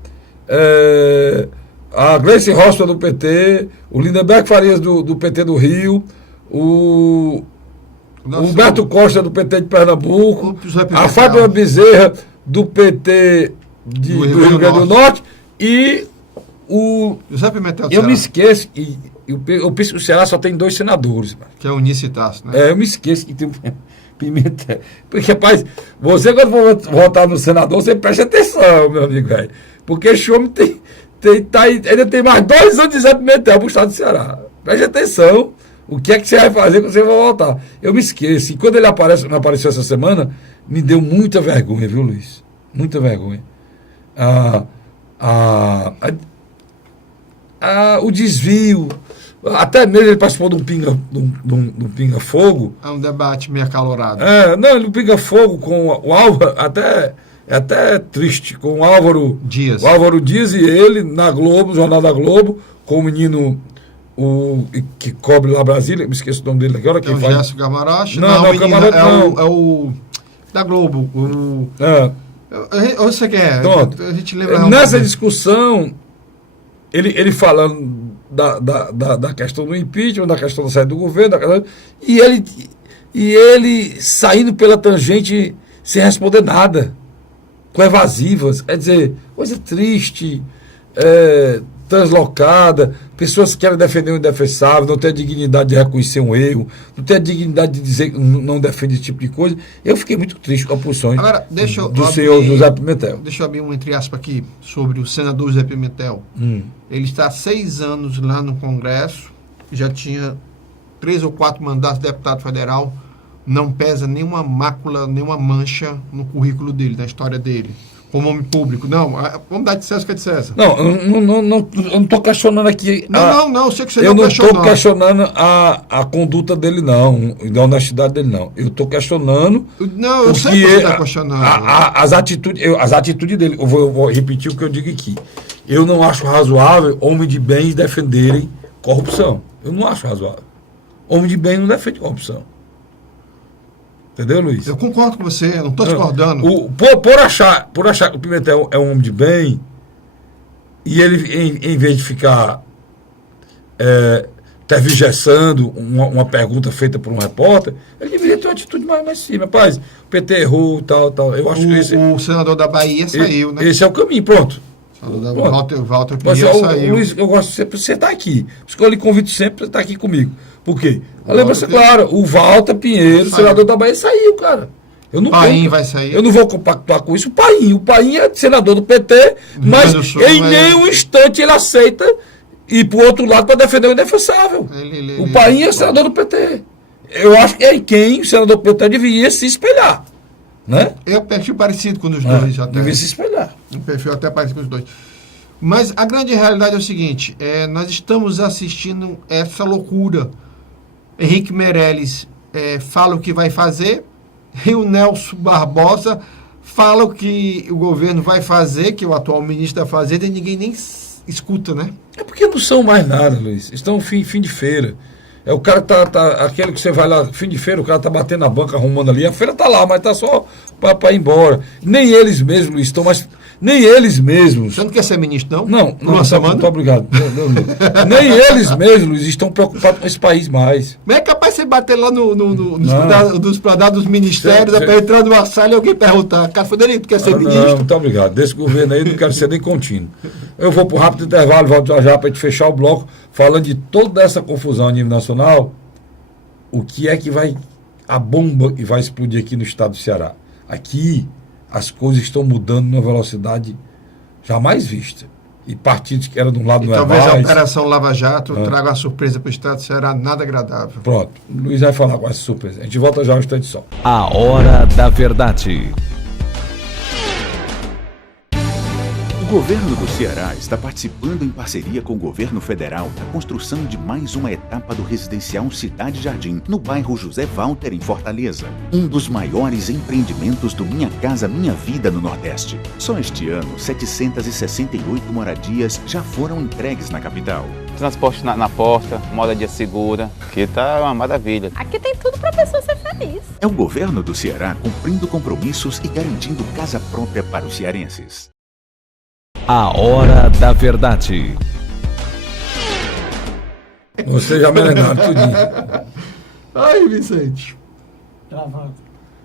a Grace Hoffmann do PT, o Lindeberg Farias do PT do Rio, o Humberto Costa do PT de Pernambuco, a Fátima Bezerra do PT do Rio Grande do Norte e o José Pimentel. Eu me esqueço, eu penso que o Ceará só tem 2 senadores. Que é o Nicitaço, né? Eu me esqueço que tem um Pimentel. Porque, rapaz, você quando for votar no senador, você preste atenção, meu amigo, velho. Porque esse homem ainda tem mais 2 anos de Zé Pimentel pro estado do Ceará. Preste atenção. O que é que você vai fazer quando você vai votar? Eu me esqueço. E quando ele não apareceu essa semana, me deu muita vergonha, viu, Luiz? Muita vergonha. O desvio, até mesmo ele participou de um pinga-fogo. É um debate meio acalorado. No pinga-fogo com o Alva, até é até triste, com o Álvaro Dias. O Álvaro Dias e ele na Globo, Jornal da Globo, com o menino que cobre lá Brasília, me esqueço o nome dele agora. É o Gerson Camarote? Não, menino, Camarote não. É o da Globo. Você quer? Pronto. A gente lembra. Nessa discussão, ele falando da questão do impeachment, da questão da saída do governo, e ele saindo pela tangente sem responder nada, com evasivas, quer dizer, coisa triste, translocada, pessoas que querem defender o indefensável, não têm a dignidade de reconhecer um erro, não têm a dignidade de dizer que não defende esse tipo de coisa. Eu fiquei muito triste com a posição do senhor José Pimentel. Deixa eu abrir um entre aspas aqui sobre o senador José Pimentel. Ele está há 6 anos lá no Congresso, já tinha 3 ou 4 mandatos de deputado federal, não pesa nenhuma mácula, nenhuma mancha no currículo dele, na história dele. Como homem público. Não, vamos dar de César que é de César. Não, eu não estou questionando aqui. Não, eu sei que você eu não estou questionando a conduta dele, não, e da honestidade dele, não. Eu estou questionando. Não, eu sei que você está questionando. As atitudes dele. Eu vou repetir o que eu digo aqui. Eu não acho razoável homens de bem defenderem corrupção. Eu não acho razoável. Homem de bem não defende corrupção. Entendeu, Luiz? Eu concordo com você, não estou discordando. Por achar que o Pimentel é um homem de bem, e ele, em vez de ficar tergiversando uma pergunta feita por um repórter, ele deveria ter uma atitude mais firme. Rapaz, o PT errou e tal. Eu acho que o senador da Bahia saiu, né? Esse é o caminho, pronto. Walter Pinheiro saiu. Luiz, eu gosto de você estar aqui. Por isso que eu lhe convido sempre para estar aqui comigo. Por quê? Lembra-se, claro, o Walter Pinheiro, senador da Bahia, saiu, cara. Paim vai sair. Eu não vou compactuar com isso. O Paim é senador do PT, mas em nenhum instante ele aceita ir para o outro lado para defender o indefensável. O Paim é senador do PT. Eu acho que é quem o senador do PT devia se espelhar. Né? É um perfil parecido com os dois. Devia se espelhar. Um perfil até parecido com os dois. Mas a grande realidade é o seguinte, nós estamos assistindo essa loucura. Henrique Meirelles fala o que vai fazer, e o Nelson Barbosa fala o que o governo vai fazer, que o atual ministro da Fazenda, e ninguém nem escuta, né? É porque não são mais nada, Luiz. Estão fim de feira. O cara aquele que você vai lá, fim de feira, o cara tá batendo na banca, arrumando ali. A feira tá lá, mas tá só para ir embora. Nem eles mesmos estão mais. Nem eles mesmos. Você não quer ser ministro, não? Não, muito obrigado. Nem eles mesmos estão preocupados com esse país mais. Mas é capaz de você bater lá nos planados dos ministérios, para entrar numa sala e alguém perguntar, cara, Frederico, tu quer ser ministro? Não, muito obrigado. Desse governo aí não quero ser nem contínuo. Eu vou para o rápido intervalo, volto já para a gente fechar o bloco, falando de toda essa confusão a nível nacional, o que é que a bomba que vai explodir aqui no estado do Ceará. Aqui as coisas estão mudando numa velocidade jamais vista. E partidos que eram de um lado não é mais. Talvez a Operação Lava Jato traga uma surpresa para o estado do Ceará, nada agradável. Pronto, o Luiz vai falar com essa surpresa. A gente volta já ao instante só. A Hora da Verdade. O governo do Ceará está participando em parceria com o governo federal da construção de mais uma etapa do residencial Cidade Jardim, no bairro José Walter, em Fortaleza. Um dos maiores empreendimentos do Minha Casa Minha Vida no Nordeste. Só este ano, 768 moradias já foram entregues na capital. Transporte na porta, moradia segura, que tá uma maravilha. Aqui tem tudo pra pessoa ser feliz. É o governo do Ceará cumprindo compromissos e garantindo casa própria para os cearenses. A Hora da Verdade. Você já me lembraram tudinho. Ai, Vicente. Travado.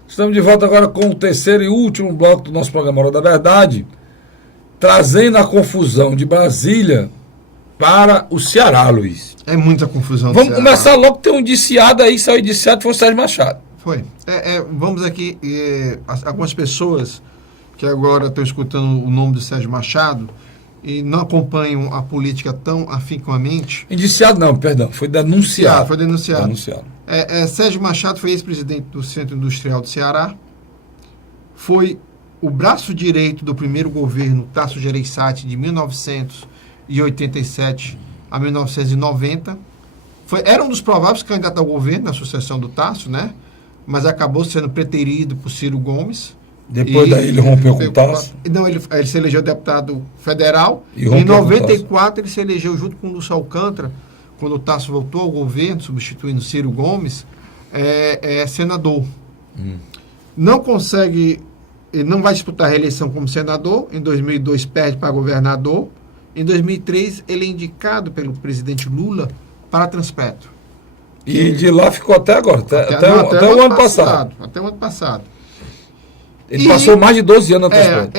Estamos de volta agora com o terceiro e último bloco do nosso programa Hora da Verdade, trazendo a confusão de Brasília para o Ceará, Luiz. É muita confusão. Vamos começar logo, tem um indiciado aí, saiu indiciado, foi o Sérgio Machado. Foi. Vamos aqui, algumas pessoas que agora estão escutando o nome do Sérgio Machado e não acompanham a política tão afincoamente. Indiciado não, perdão, foi denunciado. Foi denunciado. Sérgio Machado foi ex-presidente do Centro Industrial do Ceará, foi o braço direito do primeiro governo Tasso Gereissati de 1987 a 1990. Era um dos prováveis candidatos ao governo na sucessão do Tasso, né? Mas acabou sendo preterido por Ciro Gomes. Depois daí ele rompeu com o Tasso. Não, ele se elegeu deputado federal. E Em rompeu com o 94 ele se elegeu junto com o Lúcio Alcântara, quando o Tasso voltou ao governo, substituindo Ciro Gomes, senador. Não consegue, ele não vai disputar a reeleição como senador. Em 2002 perde para governador. Em 2003 ele é indicado pelo presidente Lula para Transpetro. E de lá ficou até agora, até o ano passado. Até o ano passado. Ele passou mais de 12 anos na Transpetro.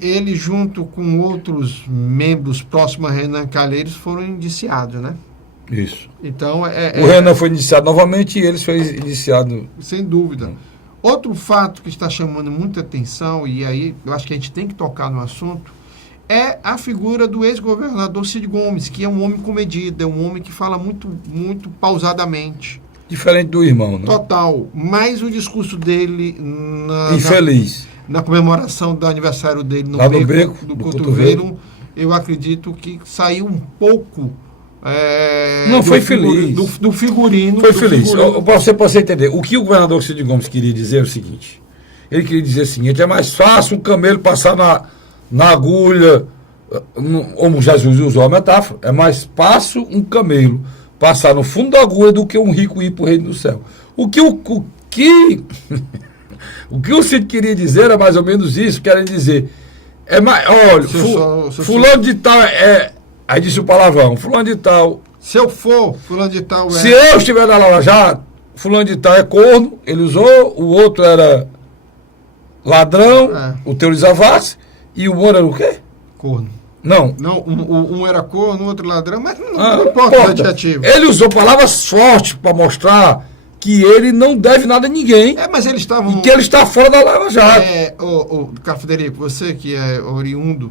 Ele, junto com outros membros próximos a Renan Calheiros, foram indiciados, né? Isso. Então, o Renan foi indiciado novamente e eles foram indiciados. Sem dúvida. Outro fato que está chamando muita atenção, e aí eu acho que a gente tem que tocar no assunto, é a figura do ex-governador Cid Gomes, que é um homem comedido, é um homem que fala muito, muito pausadamente. Diferente do irmão, né? Total. Mas o discurso dele infeliz. Na comemoração do aniversário dele no beco do cotovelo, eu acredito que saiu um pouco... não, foi feliz. Do figurino. Foi feliz. Para você entender, o que o governador Cid Gomes queria dizer é o seguinte. Ele queria dizer o seguinte: é mais fácil um camelo passar na agulha, como Jesus usou a metáfora, é mais fácil um camelo passar no fundo da agulha do que um rico ir para o reino do céu. O que o Cid queria dizer era mais ou menos isso, querem dizer, olha, fulano de tal aí disse o palavrão, fulano de tal, se eu for, fulano de tal se eu estiver na Lava Jato, fulano de tal é corno, ele usou, o outro era ladrão, o Teori Zavascki, e o outro era o quê? Corno. Não, um era corno, o outro ladrão, mas não importa o adjetivo. Ele usou palavras fortes para mostrar que ele não deve nada a ninguém. Mas eles estavam... E que ele está fora da Lava Jato. Carlos Frederico, você que é oriundo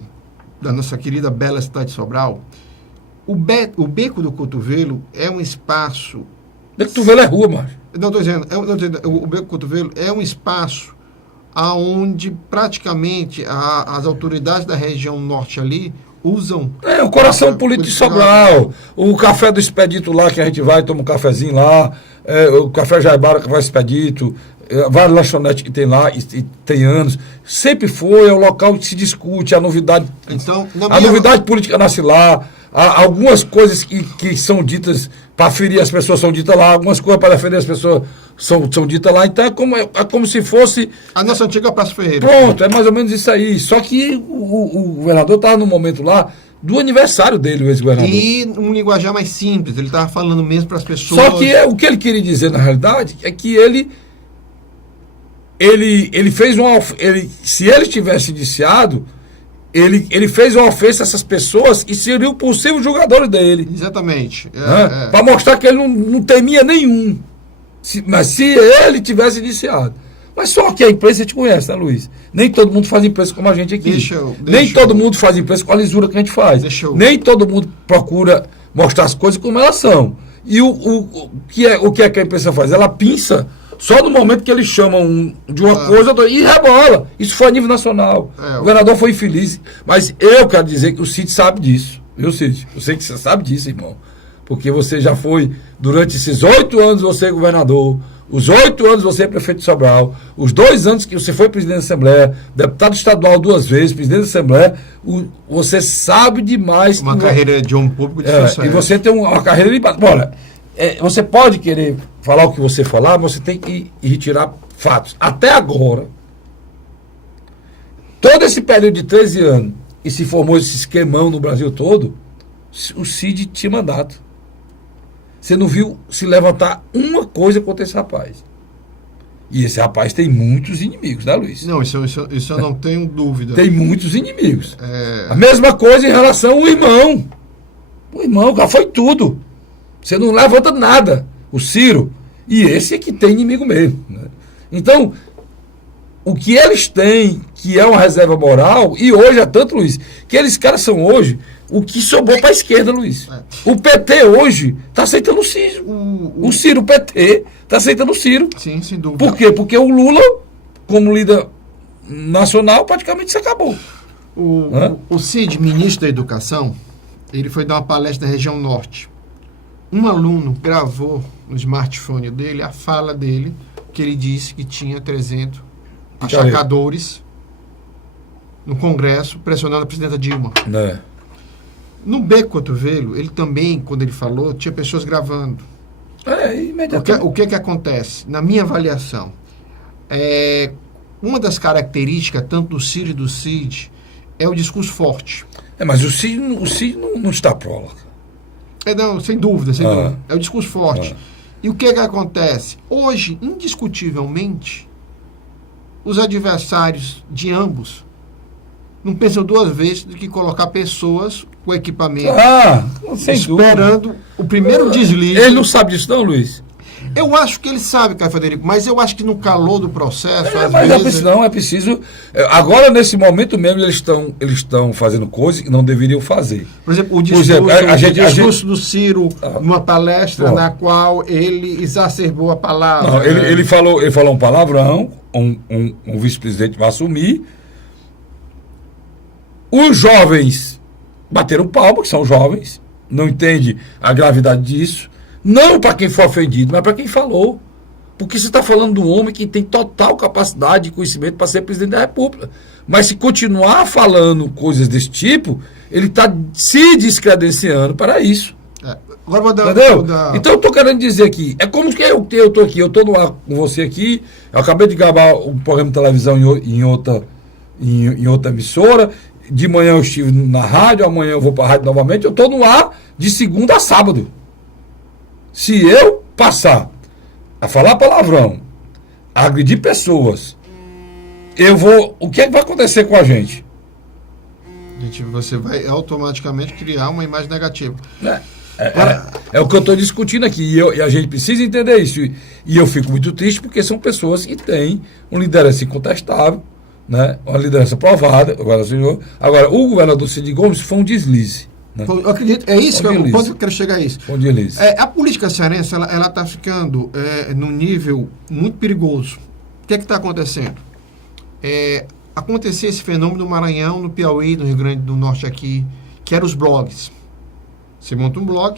da nossa querida bela cidade de Sobral, o Beco do Cotovelo é um espaço... Beco do Cotovelo é rua, macho. Não, estou dizendo, o Beco do Cotovelo é um espaço aonde praticamente as autoridades da região norte ali usam... o coração político de Sobral, o café do Expedito lá, que a gente vai, toma um cafezinho lá, o café Jaibara, que vai Expedito, várias lanchonetes que tem lá, e tem anos, sempre foi, é o local que se discute, a novidade, novidade política nasce lá, algumas coisas que são ditas para ferir as pessoas são ditas lá, algumas coisas para defender as pessoas são ditas lá, então é como se fosse... A nossa antiga Praça Ferreira. Pronto, é mais ou menos isso aí, só que o governador estava no momento lá do aniversário dele, o ex-governador. E um linguajar mais simples, ele estava falando mesmo para as pessoas... Só que o que ele queria dizer, na realidade, é que ele fez se ele tivesse indiciado, ele fez uma ofensa a essas pessoas e seriam possíveis jogadores dele. Exatamente. Para mostrar que ele não temia nenhum. Mas se ele tivesse iniciado. Mas só que a imprensa a gente conhece, né, Luiz? Nem todo mundo faz imprensa como a gente aqui. Nem todo mundo faz imprensa com a lisura que a gente faz. Nem todo mundo procura mostrar as coisas como elas são. E o que é que a imprensa faz? Ela pinça só no momento que eles chamam de uma coisa e rebola. Isso foi a nível nacional. O governador foi infeliz. Mas eu quero dizer que o Cid sabe disso. Viu, Cid? Eu sei que você sabe disso, irmão. Porque você já foi, durante esses 8 anos, você é governador. Os 8 anos você é prefeito de Sobral. Os 2 anos que você foi presidente da Assembleia, deputado estadual 2 vezes, presidente da Assembleia. Você sabe demais. Uma carreira de um público de sucesso. E você tem uma carreira de... Bora, você pode querer falar o que você falar, mas você tem que retirar fatos. Até agora, todo esse período de 13 anos, e se formou esse esquemão no Brasil todo, o Cid tinha mandato. Você não viu se levantar uma coisa contra esse rapaz. E esse rapaz tem muitos inimigos, né, Luiz? Não, isso eu não tenho dúvida. Tem muitos inimigos. A mesma coisa em relação ao irmão. O irmão já foi tudo. Você não levanta nada. O Ciro. E esse é que tem inimigo mesmo. Né? Então, o que eles têm, que é uma reserva moral, e hoje é tanto, Luiz, que eles caras são hoje o que sobrou para a esquerda, Luiz. O PT hoje está aceitando o Ciro. O Ciro, o PT, está aceitando o Ciro. Sim, sem dúvida. Por quê? Porque o Lula, como líder nacional, praticamente se acabou. O Cid, ministro da Educação, ele foi dar uma palestra na região norte. Um aluno gravou no smartphone dele a fala dele, que ele disse que tinha 300 achacadores no Congresso pressionando a presidenta Dilma. Né? No Beco Cotovelo, ele também, quando ele falou, tinha pessoas gravando. Imediatamente. O que acontece? Na minha avaliação, uma das características, tanto do Ciro e do Cid, é o discurso forte. Mas o Cid não está prola. Não, sem dúvida, sem dúvida. É o discurso forte. E o que acontece? Hoje, indiscutivelmente, os adversários de ambos não pensam duas vezes do que colocar pessoas com equipamento esperando o primeiro deslize. Ele não sabe disso não, Luiz? Eu acho que ele sabe, Caio Frederico, mas eu acho que no calor do processo... Mas é preciso... Agora, nesse momento mesmo, eles estão fazendo coisas que não deveriam fazer. Por exemplo, o discurso do Ciro, numa palestra na qual ele exacerbou a palavra. Não, ele falou um palavrão, um vice-presidente vai assumir. Os jovens bateram palma, que são jovens, não entendem a gravidade disso. Não para quem foi ofendido, mas para quem falou. Porque você está falando de um homem que tem total capacidade e conhecimento para ser presidente da República. Mas se continuar falando coisas desse tipo, ele está se descredenciando para isso. Agora vou dar, entendeu? Então eu estou querendo dizer aqui, é como que eu estou aqui, eu estou no ar com você aqui, eu acabei de gravar um programa de televisão em outra emissora, de manhã eu estive na rádio, amanhã eu vou para a rádio novamente, eu estou no ar de segunda a sábado. Se eu passar a falar palavrão, a agredir pessoas, o que é que vai acontecer com a gente? Você vai automaticamente criar uma imagem negativa. É o que eu estou discutindo aqui, e a gente precisa entender isso. E eu fico muito triste porque são pessoas que têm uma liderança incontestável, né? Uma liderança provada. Agora, o governador Cid Gomes foi um deslize. Né? Eu acredito, é isso que eu quero chegar a isso. A política cearense ela está ficando num nível muito perigoso. O que está acontecendo? Acontecia esse fenômeno no Maranhão, no Piauí, no Rio Grande do Norte aqui, que eram os blogs. Você monta um blog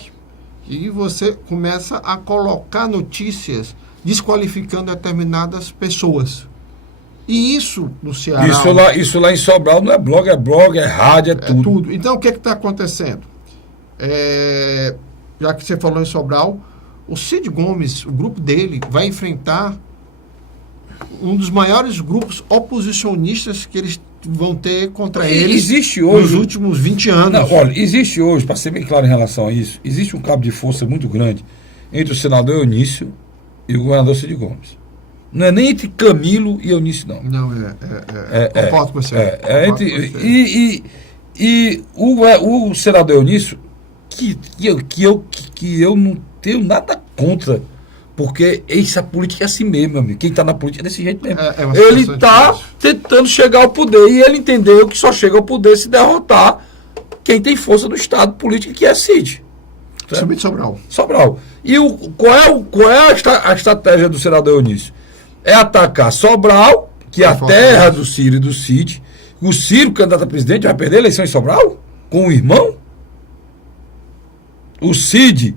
e você começa a colocar notícias desqualificando determinadas pessoas. E isso no Ceará... Isso lá em Sobral não é blog, é rádio, é tudo. Então, o que está acontecendo? Já que você falou em Sobral, o Cid Gomes, o grupo dele, vai enfrentar um dos maiores grupos oposicionistas que eles vão ter contra eles existe hoje, nos últimos 20 anos. Não, olha, existe hoje, para ser bem claro em relação a isso, existe um cabo de força muito grande entre o senador Eunício e o governador Cid Gomes. Não é nem entre Camilo e Eunício, não. Não, concordo com você. E o senador Eunício, que eu não tenho nada contra, porque essa política é assim mesmo, meu amigo. Quem está na política é desse jeito mesmo. Ele está tentando chegar ao poder e ele entendeu que só chega ao poder se derrotar quem tem força do Estado político, que é Cid. Principalmente Sobral. E qual é a estratégia do senador Eunício? É atacar Sobral, que é a terra do Ciro e do Cid. O Ciro, candidato a presidente, vai perder a eleição em Sobral? Com o irmão? O Cid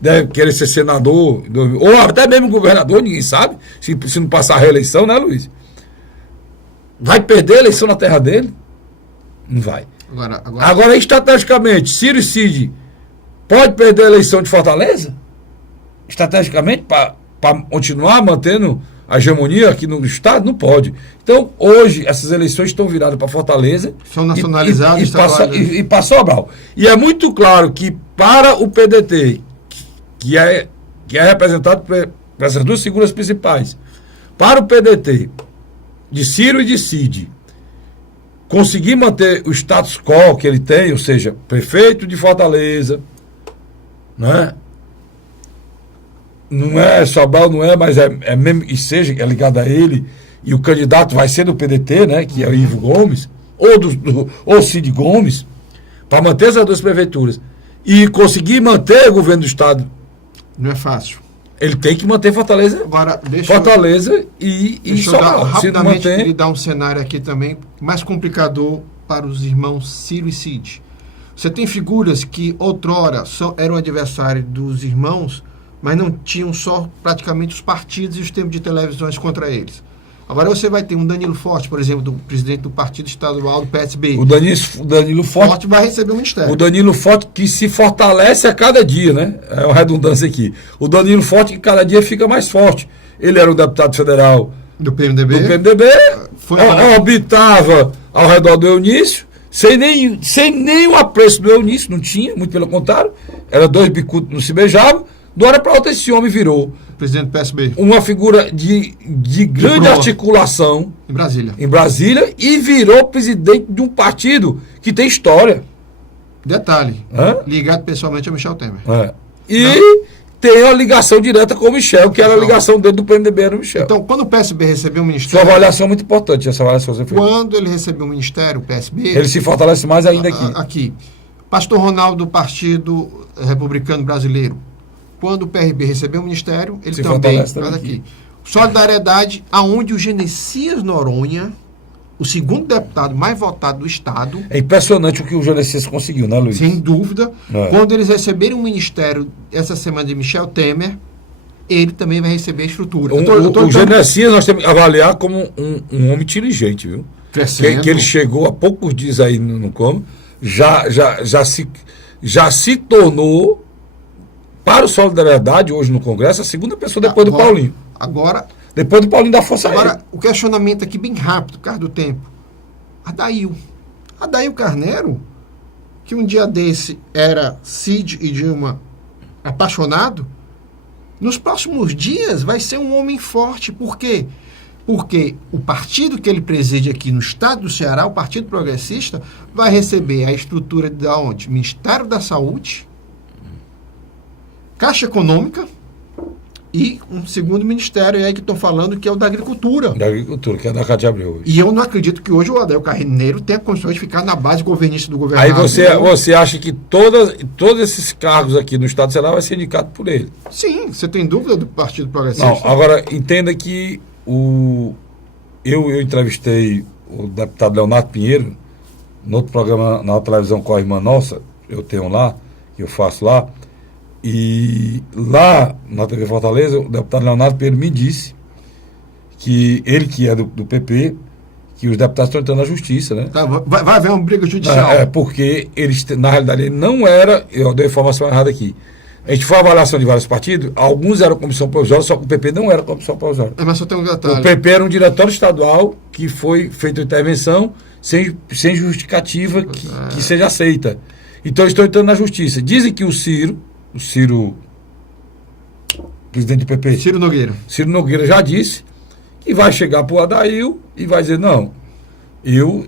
deve querer ser senador, ou até mesmo governador, ninguém sabe, se não passar a reeleição, né, Luiz? Vai perder a eleição na terra dele? Não vai. Agora, estrategicamente, Ciro e Cid pode perder a eleição de Fortaleza? Estrategicamente, para continuar mantendo a hegemonia aqui no Estado? Não pode. Então, hoje, essas eleições estão viradas para Fortaleza. São nacionalizadas. E para Sobral. E é muito claro que para o PDT, que é representado por essas duas figuras principais, para o PDT, de Ciro e de Cid, conseguir manter o status quo que ele tem, ou seja, prefeito de Fortaleza, né? Não é Sobral, não é, mas é mesmo, e seja, é ligado a ele, e o candidato vai ser do PDT, né, que é o Ivo Gomes, ou Cid Gomes, para manter essas duas prefeituras, e conseguir manter o governo do Estado. Não é fácil. Ele tem que manter Fortaleza, e Sobral. Rapidamente lhe dar um cenário aqui também mais complicador para os irmãos Ciro e Cid. Você tem figuras que outrora eram adversários dos irmãos mas não tinham só praticamente os partidos e os tempos de televisões contra eles. Agora você vai ter um Danilo Forte, por exemplo, do presidente do Partido Estadual do PSB. O Danilo Forte vai receber o ministério. O Danilo Forte que se fortalece a cada dia, né? É uma redundância aqui. O Danilo Forte que cada dia fica mais forte. Ele era um deputado federal do PMDB. Orbitava ao redor do Eunício, sem nem o apreço do Eunício, não tinha, muito pelo contrário. Era dois bicudos, não se beijavam. De uma hora para outra, esse homem virou presidente do PSB. Uma figura de grande articulação em Brasília e virou presidente de um partido que tem história. Detalhe, ligado pessoalmente a Michel Temer. E tem uma ligação direta com o Michel, que era a ligação dele do PMDB era o Michel. Então, quando o PSB recebeu o ministério... Sua avaliação é muito importante, essa avaliação você fez. Quando ele recebeu o ministério, o PSB... Ele se fortalece mais ainda aqui. Pastor Ronaldo, do Partido Republicano Brasileiro. Quando o PRB recebeu o ministério, ele também faz aqui. Solidariedade, aonde o Genesias Noronha, o segundo deputado mais votado do Estado... É impressionante o que o Genesias conseguiu, né, Luiz? Sem dúvida. Quando eles receberem o ministério essa semana de Michel Temer, ele também vai receber a estrutura. O Genesias nós temos que avaliar como um homem inteligente, viu? Que ele chegou há poucos dias aí no como, já se tornou... Para o Solidariedade, hoje no Congresso, a segunda pessoa depois do Paulinho. Depois do Paulinho da Força Aérea. Agora, o questionamento aqui bem rápido, por causa do tempo. Adail Carneiro, que um dia desse era Cid e Dilma apaixonado, nos próximos dias vai ser um homem forte. Por quê? Porque o partido que ele preside aqui no estado do Ceará, o Partido Progressista, vai receber a estrutura de onde? Ministério da Saúde, Caixa Econômica e um segundo ministério aí que estão falando que é o da Agricultura. Da Agricultura, que é da Cátia Abreu. E eu não acredito que hoje o Adail Carneiro tenha condições de ficar na base governista do governo. Aí você acha que todos esses cargos aqui no Estado do Ceará vai ser indicado por ele? Sim, você tem dúvida do Partido Progressista? Não, agora entenda que eu entrevistei o deputado Leonardo Pinheiro no outro programa na televisão com a irmã nossa, eu tenho lá, que eu faço lá. E lá na TV Fortaleza, o deputado Leonardo Pinheiro me disse que ele, que é do PP, que os deputados estão entrando na justiça, né? Tá, vai haver uma briga judicial. Porque eles, na realidade, ele não era, eu dei a informação errada aqui. A gente foi a avaliação de vários partidos, alguns eram comissão provisória, só que o PP não era comissão provisória. Mas só tem um detalhe. O PP era um diretório estadual que foi feita intervenção sem justificativa que seja aceita. Então eles estão entrando na justiça. Dizem que o Ciro, presidente do PP, Ciro Nogueira já disse que vai chegar para o Adail e vai dizer, não, eu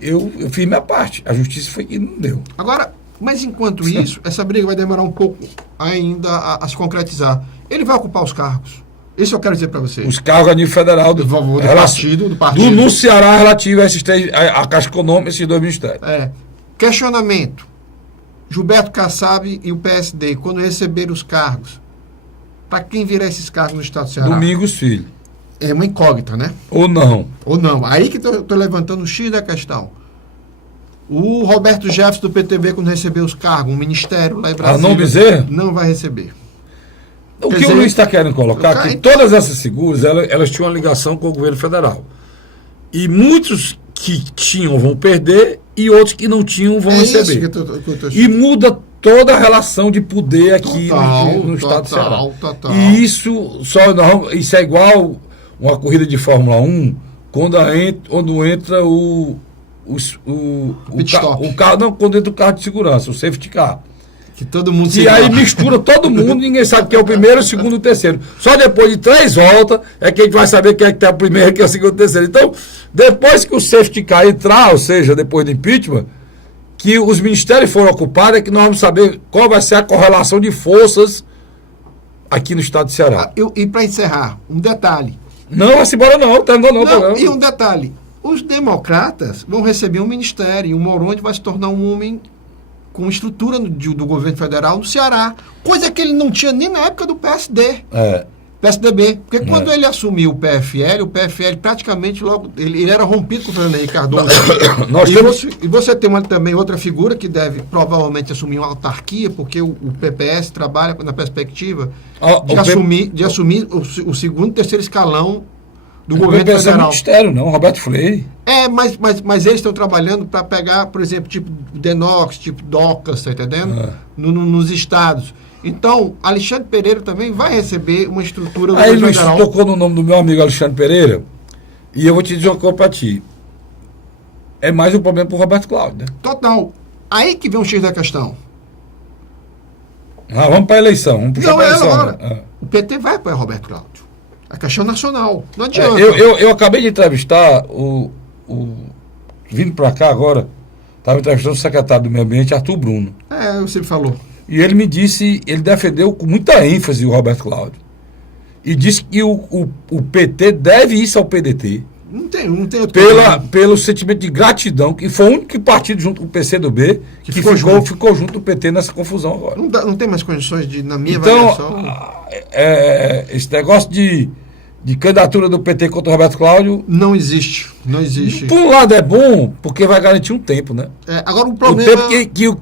fiz minha parte, a justiça foi que não deu. Agora, mas enquanto isso, essa briga vai demorar um pouco ainda a se concretizar. Ele vai ocupar os cargos. Isso eu quero dizer para você. Os cargos a nível federal do partido. No Ceará relativo a esses três, a Caixa Econômica, esses dois ministérios. Questionamento. Gilberto Kassab e o PSD, quando receberam os cargos, para quem virar esses cargos no Estado do Ceará? Domingos Filho. É uma incógnita, né? Ou não. Aí que eu estou levantando o X da questão. O Roberto Jefferson do PTB, quando recebeu os cargos, um ministério lá em Brasília, Arnon Bezerra não vai receber. O que o Luiz está querendo colocar é que todas essas figuras, elas tinham uma ligação com o governo federal. E muitos que tinham vão perder e outros que não tinham vão receber. E muda toda a relação de poder aqui no estado do Ceará. E isso é igual uma corrida de Fórmula 1, quando entra o carro, não, quando entra o carro de segurança, o safety car. Que todo mundo e aí mistura todo mundo, ninguém sabe quem é o primeiro, o segundo e o terceiro. Só depois de 3 voltas é que a gente vai saber quem é que tem o primeiro, quem é o segundo e o terceiro. Então, depois que o safety car entrar, ou seja, depois do impeachment, que os ministérios foram ocupados, é que nós vamos saber qual vai ser a correlação de forças aqui no estado de Ceará. E para encerrar, um detalhe. Não, vai-se embora não, e um detalhe. Os democratas vão receber um ministério, e o Moronde vai se tornar um homem com estrutura do governo federal no Ceará, coisa que ele não tinha nem na época do PSD. PSDB. Porque quando ele assumiu o PFL praticamente logo, ele era rompido com o Fernando Henrique Cardoso. E você tem também outra figura que deve provavelmente assumir uma autarquia, porque o PPS trabalha na perspectiva de assumir o segundo e terceiro escalão do governo PPS federal. É ministério, não, Roberto Freire. Mas eles estão trabalhando para pegar, por exemplo, tipo Denox, tipo Docas, tá entendendo? Nos estados. Então, Alexandre Pereira também vai receber uma estrutura do Aí, governo Luiz, federal. tocou no nome do meu amigo Alexandre Pereira, e eu vou te dizer uma coisa para ti. É mais um problema para o Roberto Cláudio, né? Total. Aí que vem o X da questão. Vamos para a eleição. Vamos puxar para a eleição. Agora. Né? O PT vai para Roberto Cláudio. A questão nacional. Não adianta. Eu acabei de entrevistar vindo para cá agora, estava entrevistando o secretário do Meio Ambiente, Arthur Bruno. Você falou. E ele me disse, ele defendeu com muita ênfase o Roberto Cláudio. E disse que o PT deve isso ao PDT. Não tem outro pelo sentimento de gratidão, que foi o único partido junto com o PCdoB que ficou junto do PT nessa confusão agora. Não tem mais condições na minha avaliação. Esse negócio de candidatura do PT contra o Roberto Cláudio... Não existe. Por um lado é bom, porque vai garantir um tempo, né? Agora o problema... O tempo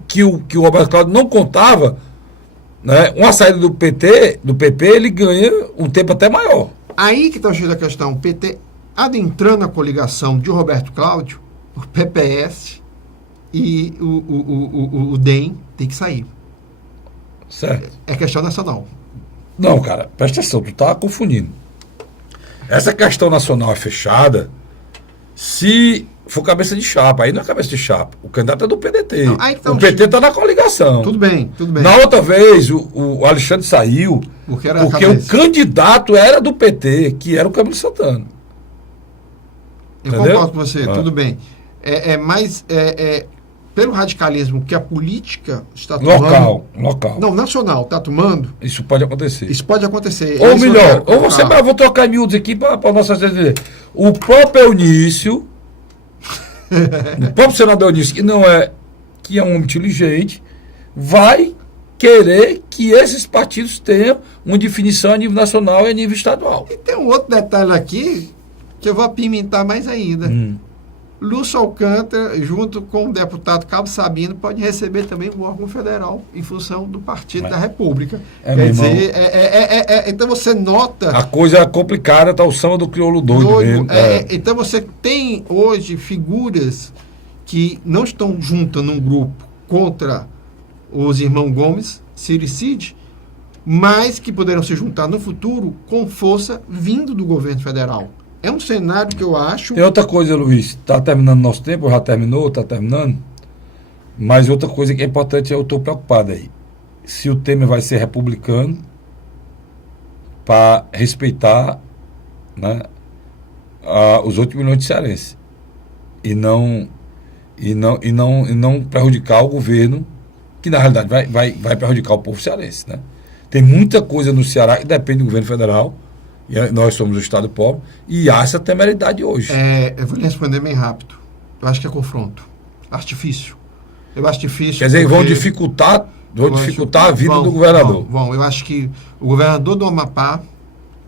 que o Roberto Cláudio não contava, né? Uma saída do PP, ele ganha um tempo até maior. Aí que está o X da questão. O PT adentrando a coligação de Roberto Cláudio, o PPS e o DEM tem que sair. Certo. É questão nacional. Não, cara, presta atenção, tu tá confundindo. Essa questão nacional é fechada se for cabeça de chapa. Aí não é cabeça de chapa. O candidato é do PDT. Não, aí tá o PT está na coligação. Tudo bem. Na outra vez, o Alexandre saiu porque o candidato era do PT, que era o Camilo Santana. Eu concordo com você, tudo bem. Mas pelo radicalismo que a política está tomando... Local. Não, nacional, está tomando... Isso pode acontecer. Ou melhor, vou trocar miúdos aqui para a nossa entender. O próprio Eunício, o próprio senador Eunício, que é um homem inteligente, vai querer que esses partidos tenham uma definição a nível nacional e a nível estadual. E tem um outro detalhe aqui que eu vou apimentar mais ainda. Lúcio Alcântara, junto com o deputado Cabo Sabino, pode receber também um órgão federal em função do Partido da República. Quer dizer, então você nota... A coisa é complicada, tá o samba do crioulo doido mesmo. Então você tem hoje figuras que não estão juntas num grupo contra os irmãos Gomes, Ciro e Cid, mas que poderão se juntar no futuro com força vindo do governo federal. É um cenário que eu acho... Tem outra coisa, Luiz. Está terminando nosso tempo, já terminou, está terminando. Mas outra coisa que é importante, eu estou preocupado aí. Se o Temer vai ser republicano para respeitar, né, os 8 milhões de cearenses. E não prejudicar o governo, que na realidade vai prejudicar o povo cearense, né? Tem muita coisa no Ceará que depende do governo federal. E nós somos o Estado pobre, e há essa temeridade hoje. Eu vou lhe responder bem rápido. Eu acho que é confronto. Artifício. Eu acho difícil. Quer dizer, vão dificultar a vida do governador. Eu acho que o governador do Amapá,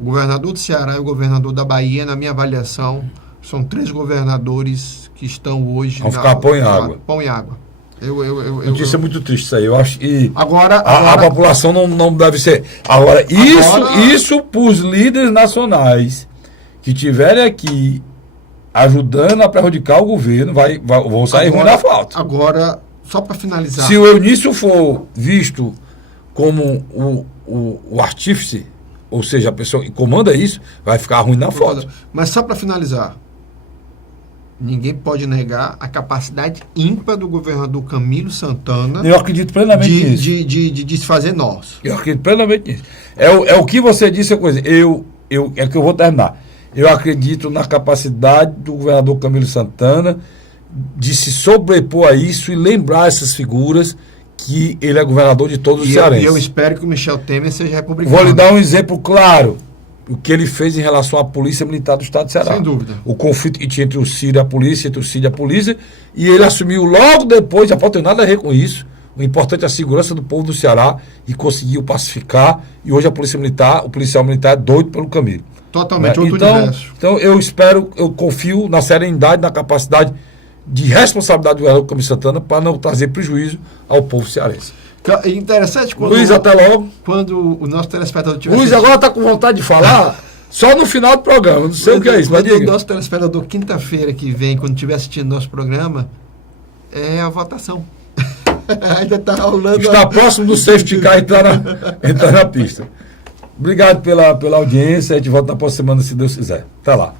o governador do Ceará e o governador da Bahia, na minha avaliação, são 3 governadores que estão hoje... Vão ficar pão em água. Pão e água. Notícia muito triste isso aí. Eu acho que agora a população não deve ser. Agora, isso para os líderes nacionais que estiverem aqui ajudando a prejudicar o governo, vão sair ruim na falta. Agora, só para finalizar. Se o Eunício for visto como o artífice, ou seja, a pessoa que comanda isso, vai ficar ruim na falta. Mas só para finalizar. Ninguém pode negar a capacidade ímpar do governador Camilo Santana. Eu acredito plenamente nisso. De se fazer nós. Eu acredito plenamente nisso. É o que você disse, é coisa. É que eu vou terminar. Eu acredito na capacidade do governador Camilo Santana de se sobrepor a isso e lembrar essas figuras que ele é governador de todos os cearenses. E eu espero que o Michel Temer seja republicano. Vou lhe dar um exemplo claro. O que ele fez em relação à Polícia Militar do Estado de Ceará. Sem dúvida. O conflito que tinha entre o Ciro e a polícia, e ele assumiu logo depois, já pode ter nada a ver com isso, O importante é a segurança do povo do Ceará e conseguiu pacificar. E hoje a Polícia Militar, o policial militar é doido pelo Camilo. Totalmente Né? outro universo. Então eu confio na serenidade, na capacidade de responsabilidade do governador Camilo Santana para não trazer prejuízo ao povo cearense. É interessante quando, Luiz, até logo. quando o nosso telespectador tiver Luiz agora está com vontade de falar só no final do programa. Não sei o que é isso, mas quando o diga. nosso telespectador, quinta-feira que vem, quando estiver assistindo nosso programa, é a votação. Ainda está rolando. Está próximo do safety car entrar na pista. Obrigado pela audiência. A gente volta na próxima semana, se Deus quiser. Até lá.